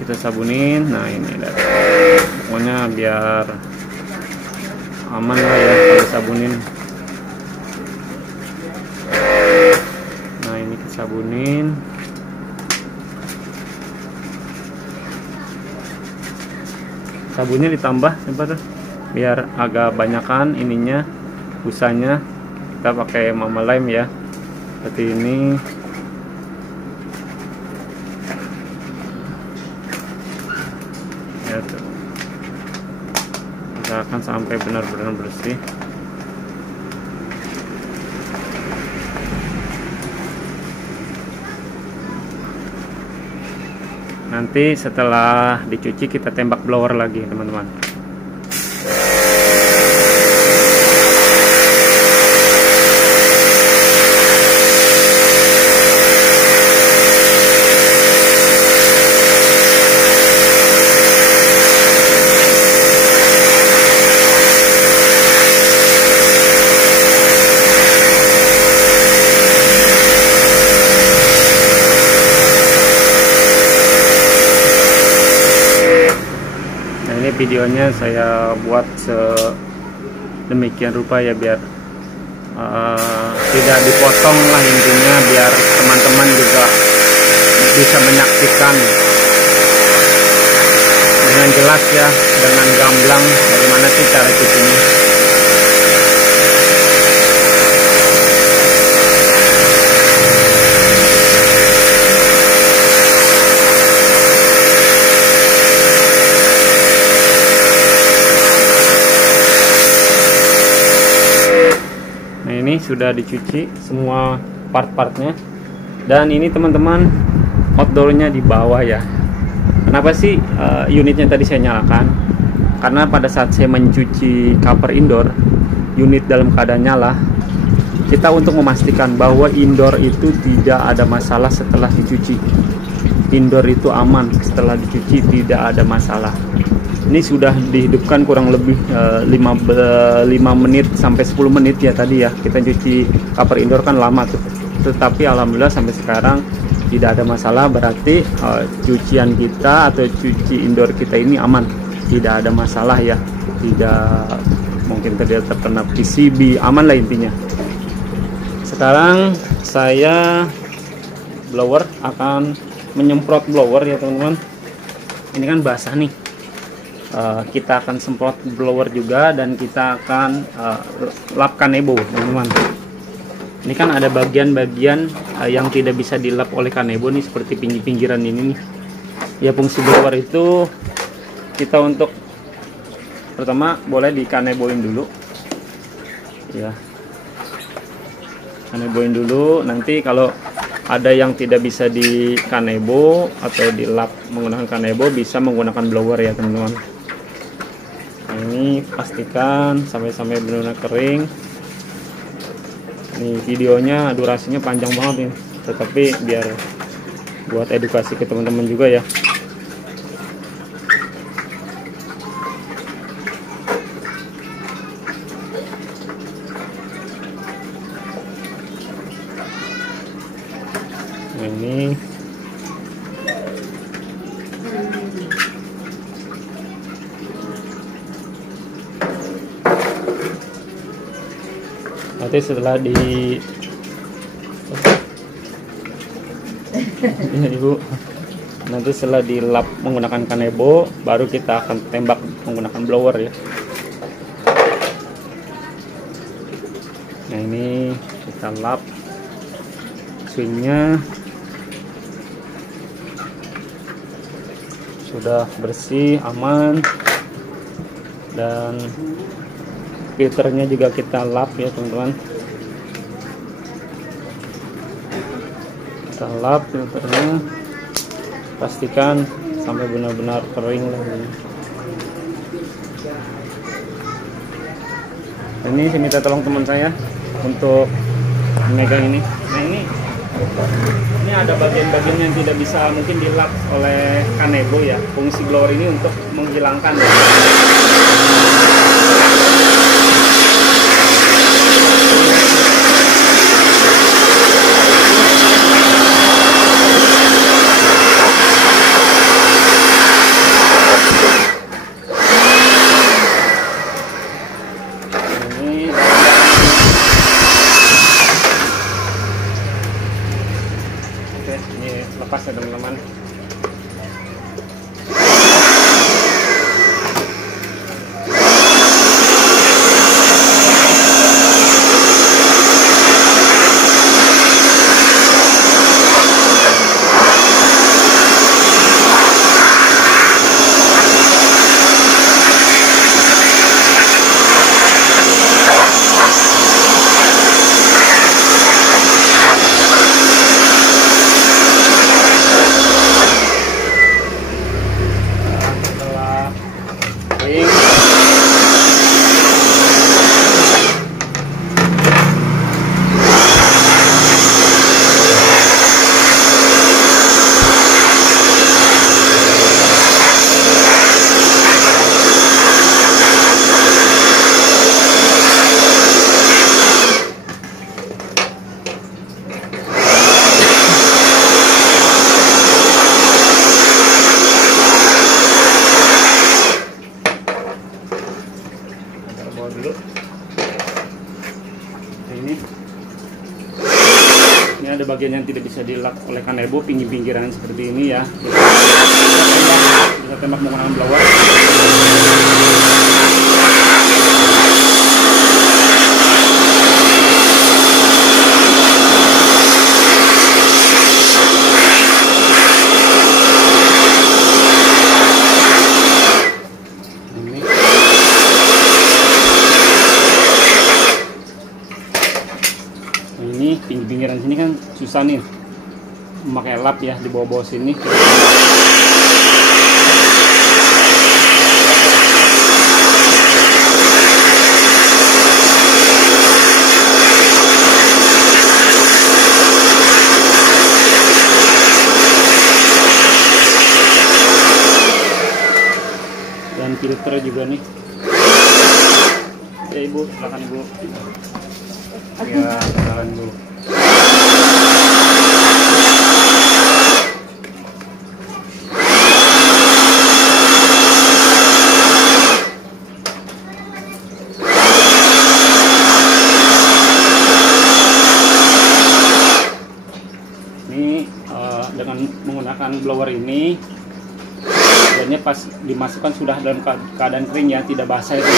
Kita sabunin. Nah ini lihat. Pokoknya biar aman lah ya kalau sabunin. Nah ini kita sabunin. Sabunnya ditambah sebentar biar agak banyakan ininya, busanya. Kita pakai Mama Lime ya, seperti ini. Ya tuh. Kita akan sampai benar-benar bersih. Nanti setelah dicuci kita tembak blower lagi teman-teman. Videonya saya buat sedemikian rupa ya, biar tidak dipotong lah intinya, biar teman-teman juga bisa menyaksikan dengan jelas ya, dengan gamblang bagaimana sih cara cucinya. Nah ini sudah dicuci semua part-partnya, dan ini teman-teman outdoornya di bawah ya. Kenapa sih unitnya tadi saya nyalakan? Karena pada saat saya mencuci cover indoor, unit dalam keadaan nyala, kita untuk memastikan bahwa indoor itu tidak ada masalah setelah dicuci. Indoor itu aman setelah dicuci, tidak ada masalah. Ini sudah dihidupkan kurang lebih 5 menit sampai 10 menit ya tadi ya. Kita cuci cover indoor kan lama tuh. Tetapi alhamdulillah sampai sekarang tidak ada masalah, berarti cucian kita atau cuci indoor kita ini aman, tidak ada masalah ya, tidak mungkin terkena PCB, aman lah intinya. Sekarang saya blower akan menyemprot blower ya teman-teman. Ini kan basah nih, kita akan semprot blower juga, dan kita akan lap kanebo teman-teman. Ini kan ada bagian-bagian yang tidak bisa dilap oleh kanebo nih, seperti pinggir-pinggiran ini nih. Ya fungsi blower itu kita untuk pertama boleh di kaneboin dulu. Ya. Kaneboin dulu, nanti kalau ada yang tidak bisa di kanebo atau dilap menggunakan kanebo, bisa menggunakan blower ya teman-teman. Nah, ini pastikan sampai benar-benar kering. Ini videonya durasinya panjang banget nih, tetapi biar buat edukasi ke teman-teman juga ya. Nah, ini nanti setelah di ya, Ibu, nanti setelah dilap menggunakan kanebo, baru kita akan tembak menggunakan blower ya. Nah ini kita lap swingnya, sudah bersih, aman, dan filternya juga kita lap ya teman-teman. Kita lap filternya, pastikan sampai benar-benar kering lah ini. Ini saya minta tolong teman saya untuk memegang ini. Nah ini ada bagian-bagian yang tidak bisa mungkin dilap oleh kanebo ya. Fungsi blower ini untuk menghilangkan ya. Ini lepas ya teman-teman. Dulu. Nah, ini ada bagian yang tidak bisa dilap oleh kanebo, pinggir-pinggiran seperti ini ya. Bisa kita tembak menggunakan blower. Ini pinggir-pinggiran sini kan susah nih memakai lap ya, di bawah-bawah sini. Dan filter juga nih ya ibu, silakan ibu. Ya, jalan dulu. Ini dengan menggunakan blower ini, sebenarnya pas dimasukkan sudah dalam keadaan kering ya, tidak basah itu.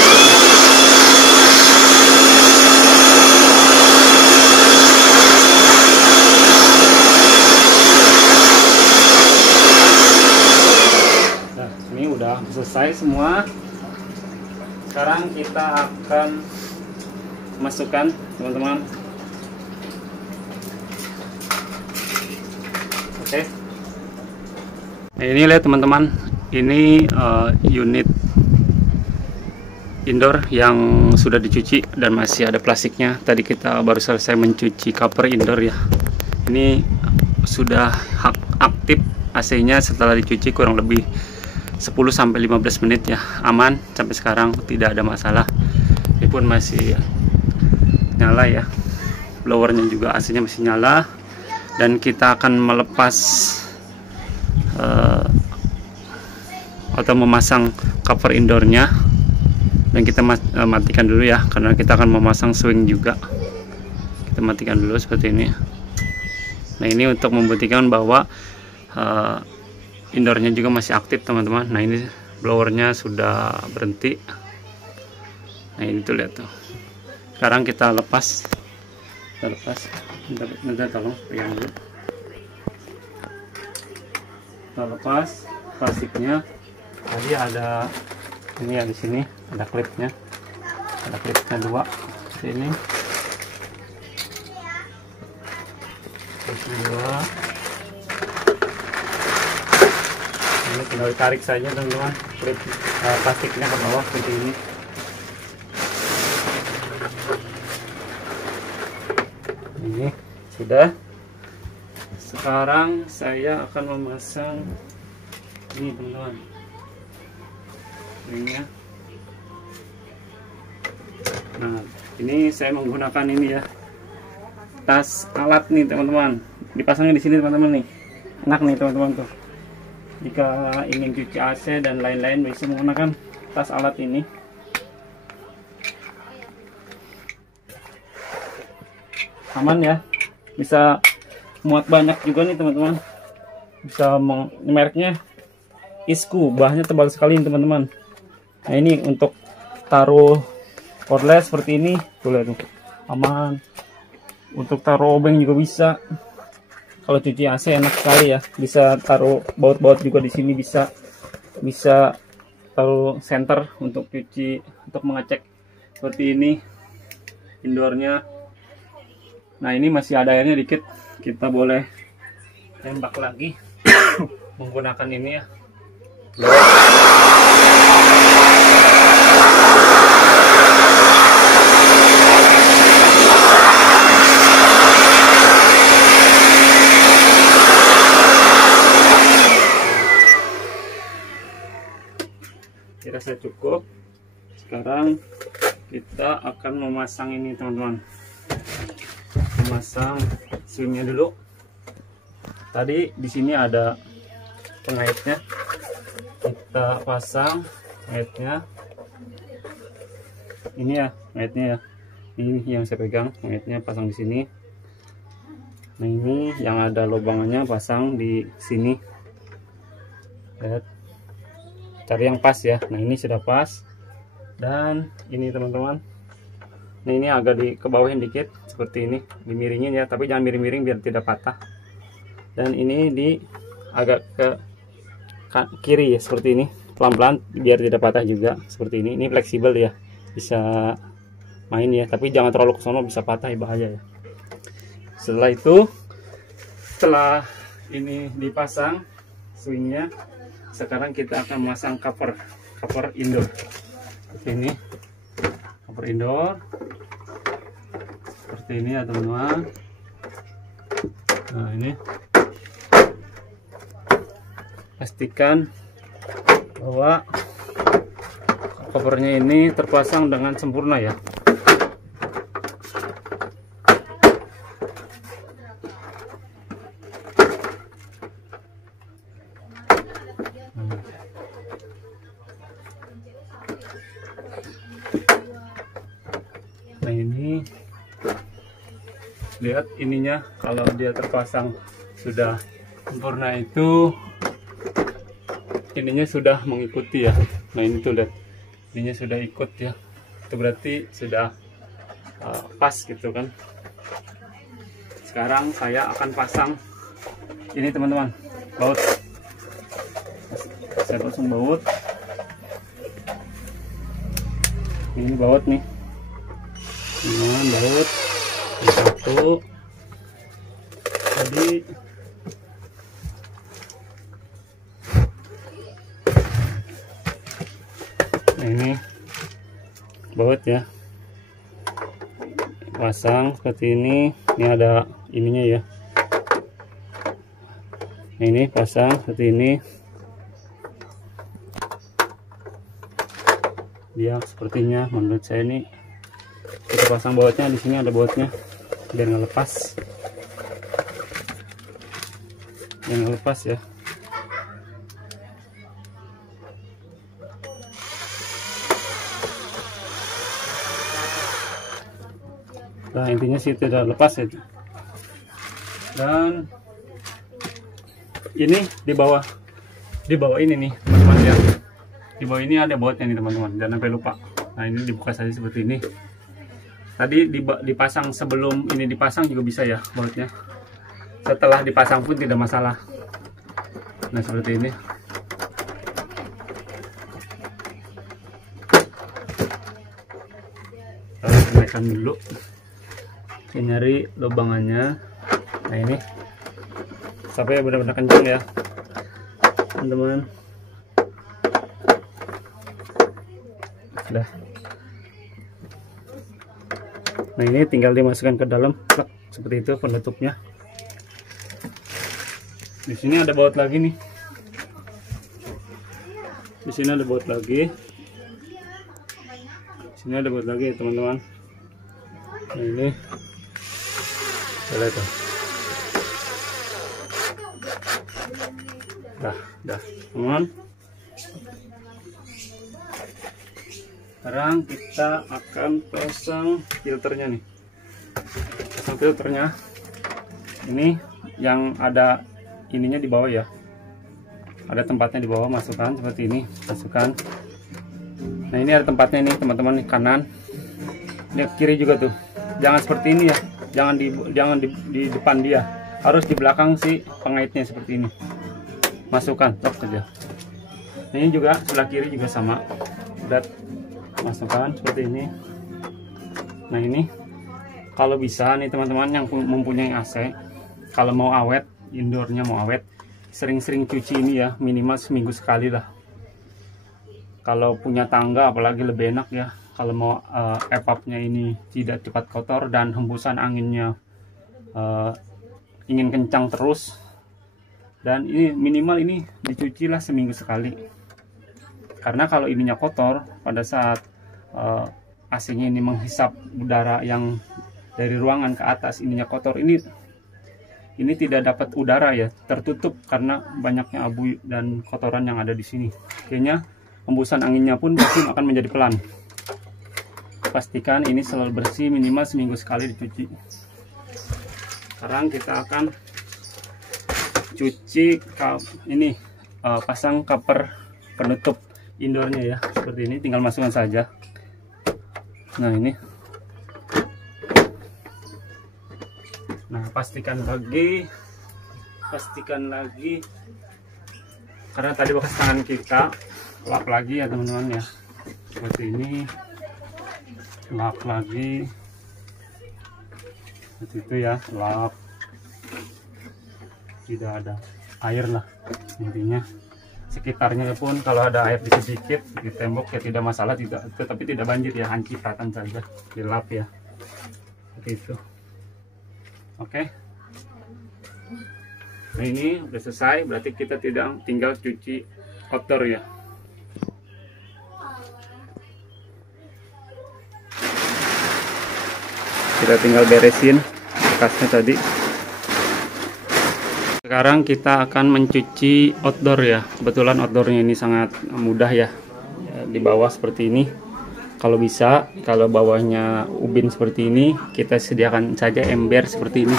Udah selesai semua. Sekarang kita akan masukkan teman-teman. Oke. Nah, ini lihat teman-teman, ini unit indoor yang sudah dicuci dan masih ada plastiknya. Tadi kita baru selesai mencuci cover indoor ya. Ini sudah aktif AC-nya setelah dicuci kurang lebih 10-15 menit ya, aman sampai sekarang, tidak ada masalah. Ini pun masih nyala ya, blowernya juga AC-nya masih nyala. Dan kita akan melepas atau memasang cover indoornya, dan kita matikan dulu ya, karena kita akan memasang swing juga. Kita matikan dulu seperti ini. Nah, ini untuk membuktikan bahwa indoornya juga masih aktif teman-teman. Nah, ini blowernya sudah berhenti. Nah, ini tuh lihat tuh. Sekarang kita lepas. Bentar, tolong pegang dulu. Kita lepas plastiknya. Tadi ada ini ya, di sini ada klipnya. Ada klipnya 2 sini. Klipnya 2. Ini tinggal ditarik saja teman-teman, klip plastiknya ke bawah seperti ini. Ini sudah. Sekarang saya akan memasang ini teman-teman, ringnya. Nah, ini saya menggunakan ini ya, tas alat nih teman-teman, dipasangnya di sini teman-teman nih. Enak nih teman-teman tuh. Jika ingin cuci AC dan lain-lain bisa menggunakan tas alat ini. Aman ya, bisa muat banyak juga nih teman-teman. Bisa mereknya Isku, bahannya tebal sekali teman-teman. Nah, ini untuk taruh cordless seperti ini, tuh lihat tuh, aman. Untuk taruh obeng juga bisa. Kalau cuci AC enak sekali ya, bisa taruh baut-baut juga di sini, bisa taruh center untuk cuci, untuk mengecek seperti ini indoornya. Nah, ini masih ada airnya dikit, kita boleh tembak lagi menggunakan ini ya. Kira-kira cukup. Sekarang kita akan memasang ini teman-teman, memasang swingnya dulu. Tadi di sini ada pengaitnya, kita pasang pengaitnya. Ini ya pengaitnya ya, ini yang saya pegang, pengaitnya pasang di sini. Nah, ini yang ada lubangannya pasang di sini. Lihat. cari yang pas ya. Nah, ini sudah pas. Dan ini teman-teman, nah ini agak ke bawahin dikit seperti ini, dimiringin ya, tapi jangan miring-miring biar tidak patah. Dan ini agak ke kiri ya, seperti ini, pelan-pelan biar tidak patah juga seperti ini. Ini fleksibel ya, bisa main ya, tapi jangan terlalu ke sono, bisa patah ya, bahaya ya. Setelah itu, setelah ini dipasang swingnya, sekarang kita akan memasang cover indoor seperti ini, cover indoor seperti ini ya teman-teman. Nah, ini pastikan bahwa covernya ini terpasang dengan sempurna ya. Nah, ini lihat ininya, kalau dia terpasang sudah sempurna itu ininya sudah mengikuti ya. Nah, ini tuh lihat, ininya sudah ikut ya, itu berarti sudah pas gitu kan. Sekarang saya akan pasang ini teman-teman, baut. Saya pasang baut, ini baut nih. Nah, baut satu tadi, nah ini baut ya, pasang seperti ini. Ini ada ininya ya, nah ini pasang seperti ini, dia sepertinya menurut saya ini kita pasang bautnya di sini, ada bautnya biar nggak lepas, ya. Nah, intinya sih tidak lepas ya. Dan ini di bawah ini nih teman-teman ya, di bawah ini ada bautnya nih teman-teman, jangan sampai lupa. Nah, ini dibuka saja seperti ini. Tadi dipasang, sebelum ini dipasang juga bisa ya bautnya. Setelah dipasang pun tidak masalah. Nah, seperti ini. Kita naikkan dulu. Kita nyari lubangannya. Nah, ini sampai benar-benar kencang ya teman-teman. Sudah. Nah, ini tinggal dimasukkan ke dalam seperti itu penutupnya. Di sini ada baut lagi nih. Di sini ada baut lagi. Di sini ada baut lagi teman-teman. Nah, ini lihat tuh. Dah, teman. Sekarang kita akan pasang filternya nih. Pasang filternya. Ini yang ada ininya di bawah ya. Ada tempatnya di bawah, masukkan seperti ini, masukkan. Nah, ini ada tempatnya nih teman-teman, kanan. Ini kiri juga tuh. Jangan seperti ini ya. Jangan di depan dia. Harus di belakang si pengaitnya seperti ini. Masukkan, tok saja. Ini juga sebelah kiri juga sama. Udah masukkan seperti ini. Nah, ini kalau bisa nih teman-teman yang mempunyai AC, kalau mau awet, indoornya mau awet, sering-sering cuci ini ya, minimal seminggu sekali lah. Kalau punya tangga apalagi lebih enak ya, kalau mau epapnya ini tidak cepat kotor dan hembusan anginnya ingin kencang terus, dan ini minimal ini dicuci lah seminggu sekali. Karena kalau ininya kotor, pada saat AC-nya ini menghisap udara yang dari ruangan ke atas, ininya kotor, ini tidak dapat udara ya, tertutup karena banyaknya abu dan kotoran yang ada di sini. Kayaknya hembusan anginnya pun mungkin akan menjadi pelan. Pastikan ini selalu bersih, minimal seminggu sekali dicuci. Sekarang kita akan cuci ini, pasang cover penutup indoornya ya, seperti ini, tinggal masukkan saja. Nah ini, nah pastikan lagi karena tadi bekas tangan kita, lap lagi ya teman-teman ya, seperti ini, lap lagi seperti itu ya, lap, tidak ada air lah intinya. Sekitarnya pun kalau ada air sedikit di tembok ya tidak masalah, tetapi tidak banjir ya, hanya ciptaan saja dilap ya, seperti itu. Oke, nah ini udah selesai, berarti kita tinggal cuci outdoor ya. Kita tinggal beresin bekasnya tadi. Sekarang kita akan mencuci outdoor ya. Kebetulan outdoornya ini sangat mudah ya, di bawah seperti ini. Kalau bisa, kalau bawahnya ubin seperti ini, kita sediakan saja ember seperti ini.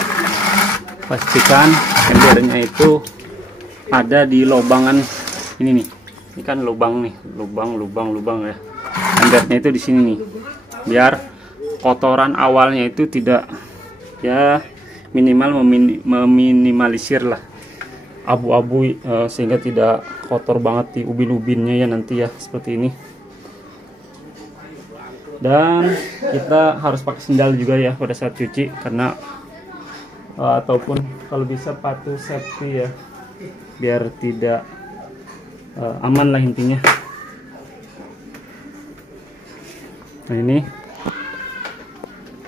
Pastikan embernya itu ada di lubangan ini nih. Ini kan lubang nih, lubang ya. Embernya itu di sini nih, biar kotoran awalnya itu tidak ya, minimal meminimalisir lah abu-abu, sehingga tidak kotor banget di ubin-ubinnya ya nanti ya, seperti ini. Dan kita harus pakai sendal juga ya pada saat cuci, karena ataupun kalau bisa sepatu safety ya, biar tidak aman lah intinya. Nah ini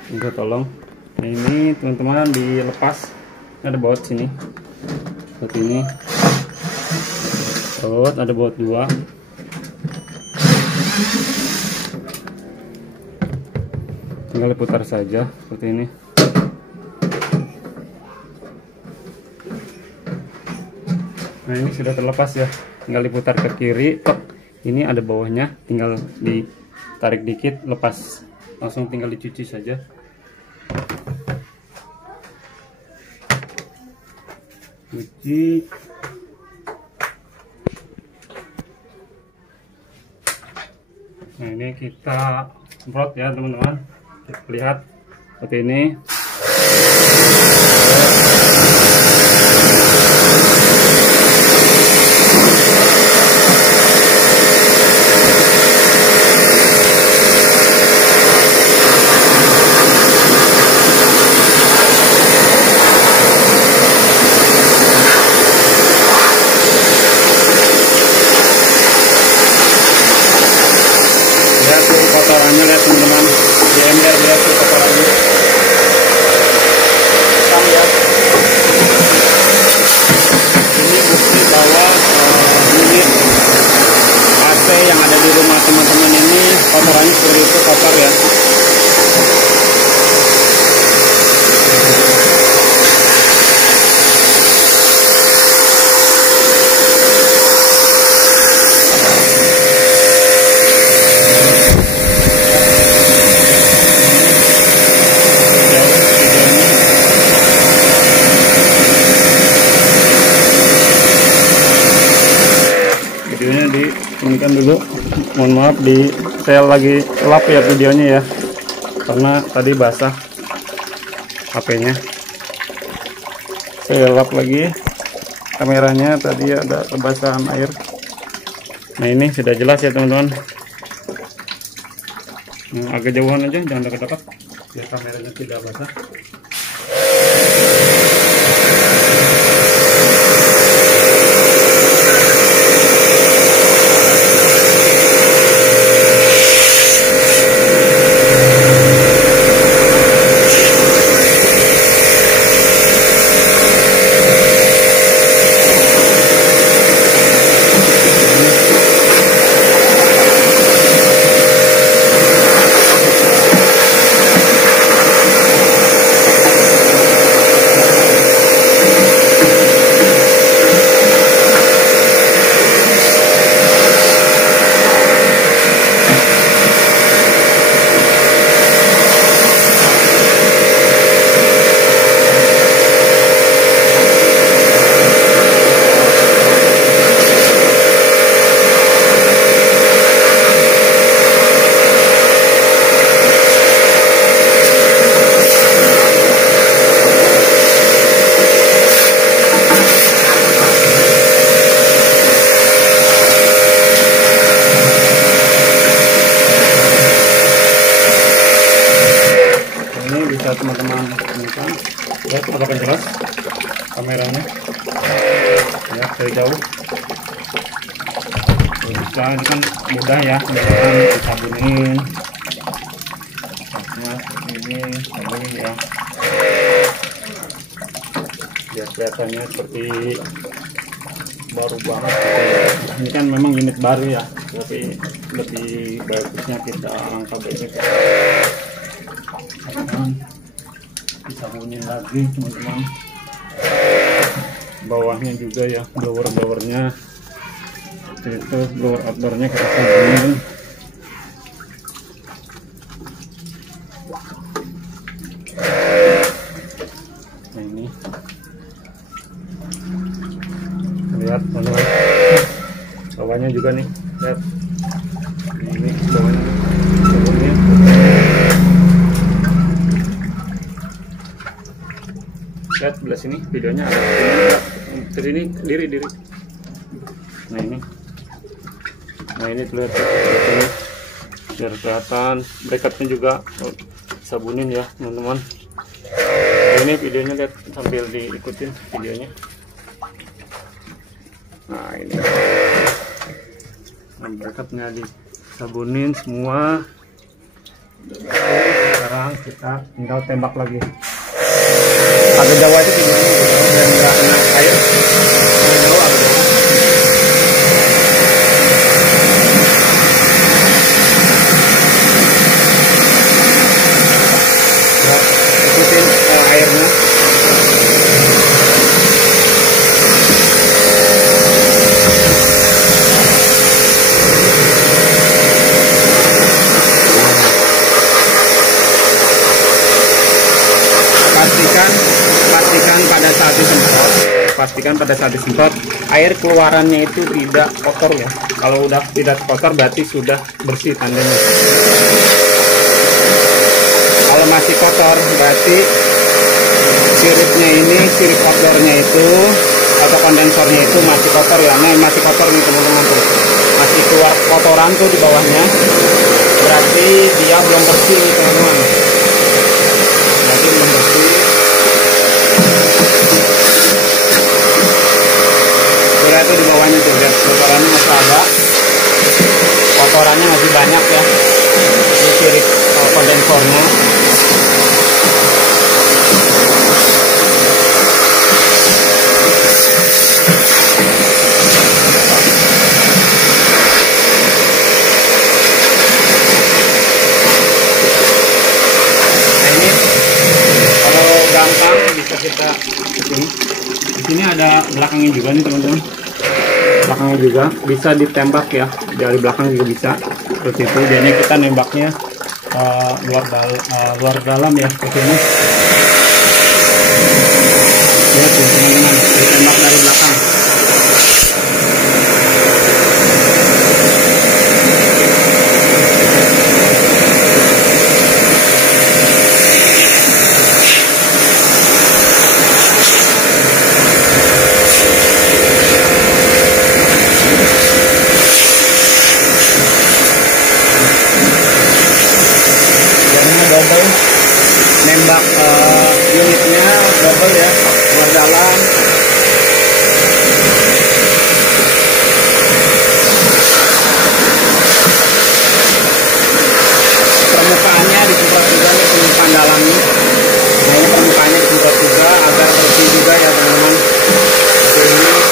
juga tolong. Nah ini teman-teman dilepas, ada baut sini seperti ini, baut, ada baut 2. Tinggal diputar saja seperti ini. Nah ini sudah terlepas ya, tinggal diputar ke kiri, tok. Ini ada bawahnya, tinggal ditarik dikit, lepas, langsung tinggal dicuci saja. Cuci. Nah ini kita semprot ya teman-teman, kita lihat seperti ini. Kotorannya lihat teman-teman, di ember lihat tuh kotorannya, hitam ya. Ini bukti bahwa unit AC yang ada di rumah teman-teman ini kotorannya seperti itu, kotor ya. Videonya diinikan dulu, mohon maaf, saya lagi lap ya videonya ya, karena tadi basah HP-nya. Saya lap lagi kameranya, tadi ada kebasahan air. Nah ini sudah jelas ya teman-teman. Agak jauhan aja, jangan dekat-dekat biar kameranya tidak basah. Lihat apakah jelas kameranya? Lihat dari jauh. Bisa, ini kan mudah ya, dengan disabunin. Nah, ini sabunin ya. Biar kelihatannya seperti baru banget gitu ya. Ini kan memang unit baru ya, tapi lebih bagusnya kita angka baiknya kita disabunin lagi teman-teman. Bawahnya juga ya, blowernya itu blower outdoornya kita sabunin. Nah ini lihat teman-teman, bawahnya juga nih, lihat ini bawahnya sabunnya. Lihat belah sini videonya ada sini diri. Nah ini terlihat biar kelihatan. Bracketnya juga sabunin ya teman-teman. Ini videonya, lihat sambil diikutin videonya. Nah ini bracketnya disabunin semua. Sekarang kita tinggal tembak lagi. Agak jauh aja videonya biar nggak kena air. Agak jauh. Ikutin airnya. Pastikan pada saat disemprot air keluarannya itu tidak kotor ya. Kalau udah tidak kotor berarti sudah bersih tandanya. Kalau masih kotor berarti sirip outdoornya itu atau kondensornya itu masih kotor ya. Nah masih kotor nih teman-teman tuh, masih keluar kotoran tuh di bawahnya, berarti dia belum bersih nih teman-teman. Berarti belum bersih. Lihat tuh di bawahnya tuh, lihat kotorannya masih ada, kotorannya masih banyak ya di sirip kondensornya. Nah ini kalau gampang bisa kita kesini. Di sini ada belakangnya juga nih teman-teman. Belakangnya juga bisa ditembak ya, dari belakang juga bisa seperti itu. Jadi kita nembaknya luar dalam ya seperti ini. Lihat tuh teman-teman, ditembak dari belakang. Nembak unitnya double ya, luar dalam. Permukaannya disemprot juga nih, permukaan dalamnya. Nah ini permukaannya disemprot juga agar bersih juga ya teman-teman. Seperti ini.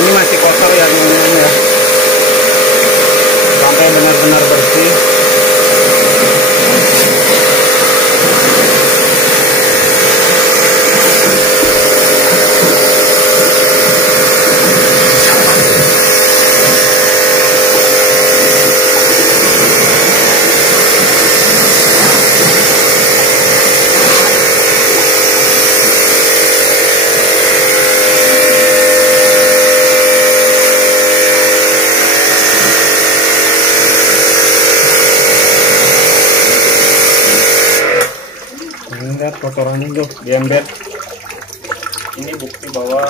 Ini masih kotor ya teman-teman ya, sampai benar-benar bersih. Lihat kotorannya tuh di ember. bukti bahwa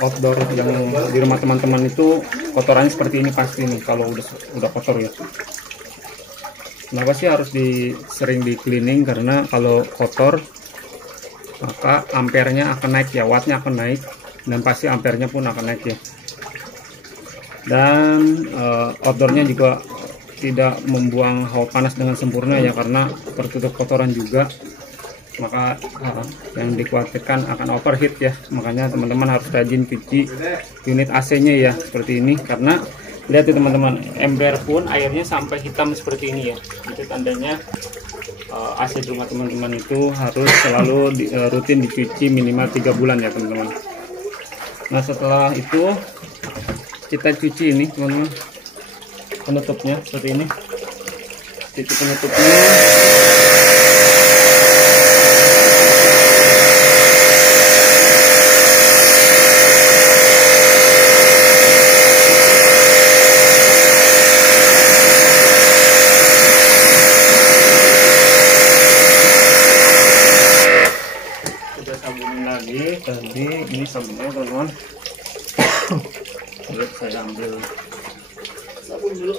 outdoor yang di rumah teman-teman itu kotorannya seperti ini pasti nih kalau udah kotor ya. Kenapa sih harus sering di cleaning? Karena kalau kotor maka ampernya akan naik ya, wattnya akan naik, dan pasti ampernya pun akan naik ya. Dan outdoornya juga tidak membuang hawa panas dengan sempurna ya, karena tertutup kotoran juga, maka yang dikhawatirkan akan overheat ya. Makanya teman-teman harus rajin cuci unit AC-nya ya, seperti ini. Karena lihat ya teman-teman, ember pun airnya sampai hitam seperti ini ya. Itu tandanya AC di rumah teman-teman itu harus selalu rutin dicuci minimal 3 bulan ya teman-teman. Nah setelah itu kita cuci ini teman-teman, penutupnya seperti ini, titik penutupnya. Kita sabunin lagi. Tadi ini sabunnya teman-teman. Saya ambil sabun dulu.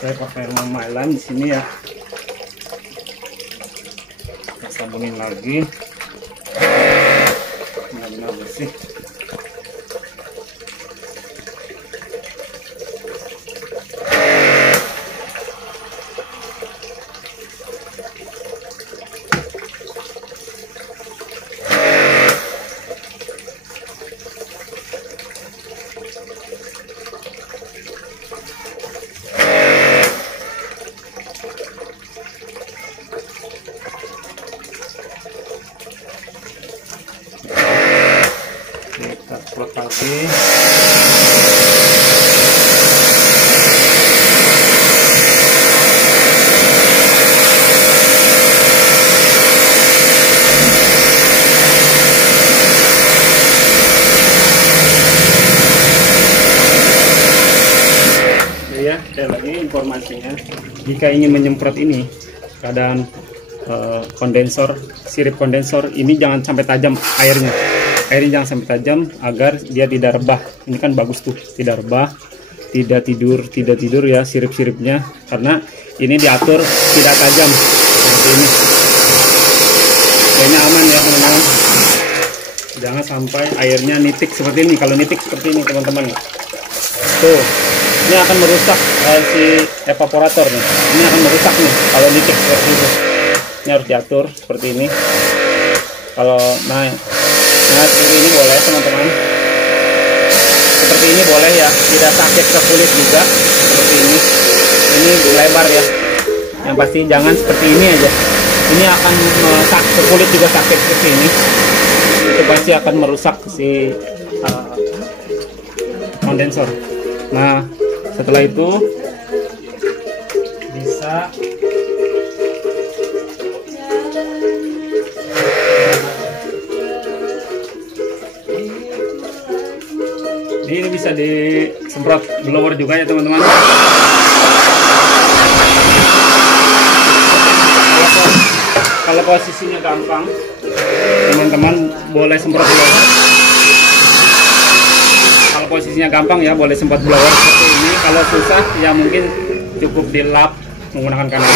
Saya pakai Mama di sini ya. Kita sabunin lagi. Benar-benar bersih. Kita semprot lagi. Ya, sekali lagi informasinya, jika ingin menyemprot ini keadaan kondensor, sirip kondensor ini jangan sampai tajam airnya jangan sampai tajam agar dia tidak rebah. Ini kan bagus tuh, tidak rebah, tidak tidur ya sirip-siripnya, karena ini diatur tidak tajam seperti ini. Kayaknya aman ya teman-teman, jangan sampai airnya nitik seperti ini. Kalau nitik seperti ini teman-teman tuh, ini akan merusak si evaporator nih. Ini akan merusak nih kalau nitik seperti itu. Ini harus diatur seperti ini. Kalau seperti ini boleh teman-teman. Seperti ini boleh ya, tidak sakit ke kulit juga seperti ini. Ini lebar ya. Yang pasti jangan seperti ini aja. Ini akan sakit ke kulit juga, sakit seperti ini. Itu pasti akan merusak si kondensor. Nah, setelah itu bisa ini bisa disemprot blower juga ya teman-teman. Kalau posisinya gampang, teman-teman boleh semprot blower. Kalau posisinya gampang ya boleh semprot blower seperti ini. Kalau susah ya mungkin cukup dilap menggunakan kanal.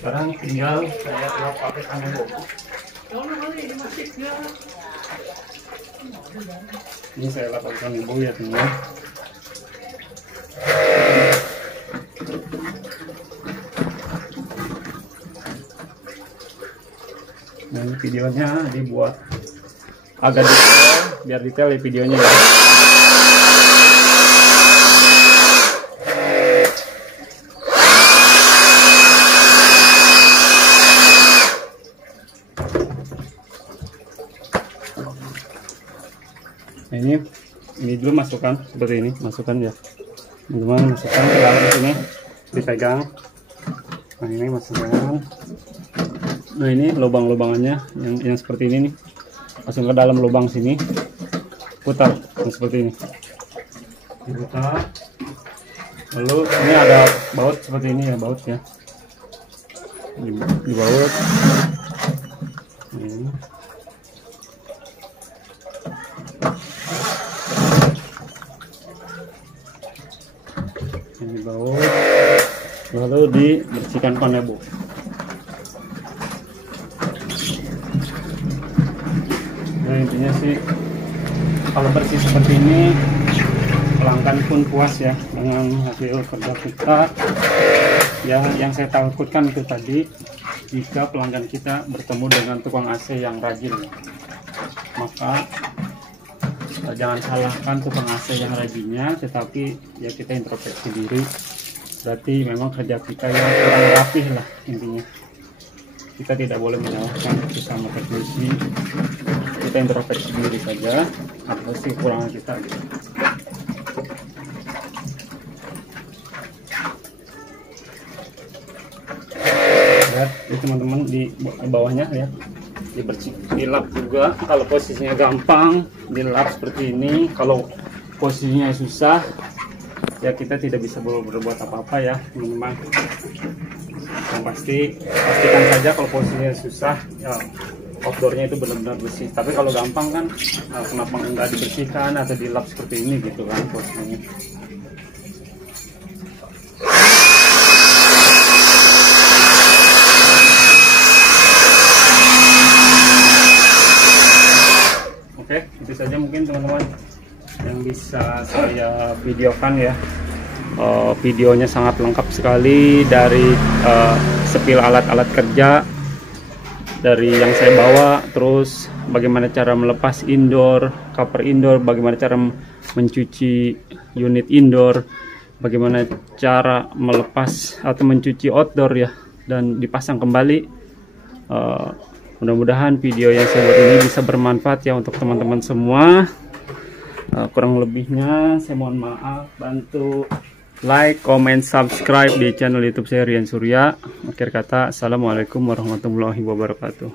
Sekarang tinggal saya lap pakai tangan. Ini saya lap pakai tangan ibu ya teman. Nah ini videonya dibuat agak detail, biar detail ya videonya ya. Nah ini dulu masukkan seperti ini, masukkan ya. Teman-teman masukkan ke dalam sini, dipegang. Nah ini masukkan. Nah ini lubang-lubangannya yang seperti ini nih, masuk ke dalam lubang sini, putar yang seperti ini, diputar. Lalu ini ada baut seperti ini ya, baut ya, dibaut. Ini. Ini dibaut, lalu dibersihkan panebo. Nah intinya sih kalau bersih seperti ini pelanggan pun puas ya dengan hasil kerja kita. Yang saya takutkan itu tadi, jika pelanggan kita bertemu dengan tukang AC yang rajin, maka jangan salahkan tukang AC yang rajinnya, tetapi ya kita introspeksi diri, berarti memang kerja kita yang kurang rapih lah intinya. Kita tidak boleh menyalahkan sesama teknisi, kita introspeksi diri saja apa sih kekurangan kita gitu. Lihat ini teman-teman di bawahnya ya, dibersih, dilap juga. Kalau posisinya gampang dilap seperti ini, kalau posisinya susah ya kita tidak bisa berbuat apa-apa ya teman-teman. Yang pasti pastikan saja kalau posisinya susah ya outdoornya itu benar-benar bersih. Tapi kalau gampang kan kenapa enggak dibersihkan atau dilap seperti ini gitu kan posisinya. Oke, itu saja mungkin teman-teman yang bisa saya videokan ya. Videonya sangat lengkap sekali dari sepil alat-alat kerja dari yang saya bawa, terus bagaimana cara melepas indoor, cover indoor, bagaimana cara mencuci unit indoor, bagaimana cara melepas atau mencuci outdoor ya, dan dipasang kembali. Mudah-mudahan video yang saya buat ini bisa bermanfaat ya untuk teman-teman semua. Kurang lebihnya saya mohon maaf. Bantu like, comment, subscribe di channel YouTube saya Rian Surya. Akhir kata, assalamualaikum warahmatullahi wabarakatuh.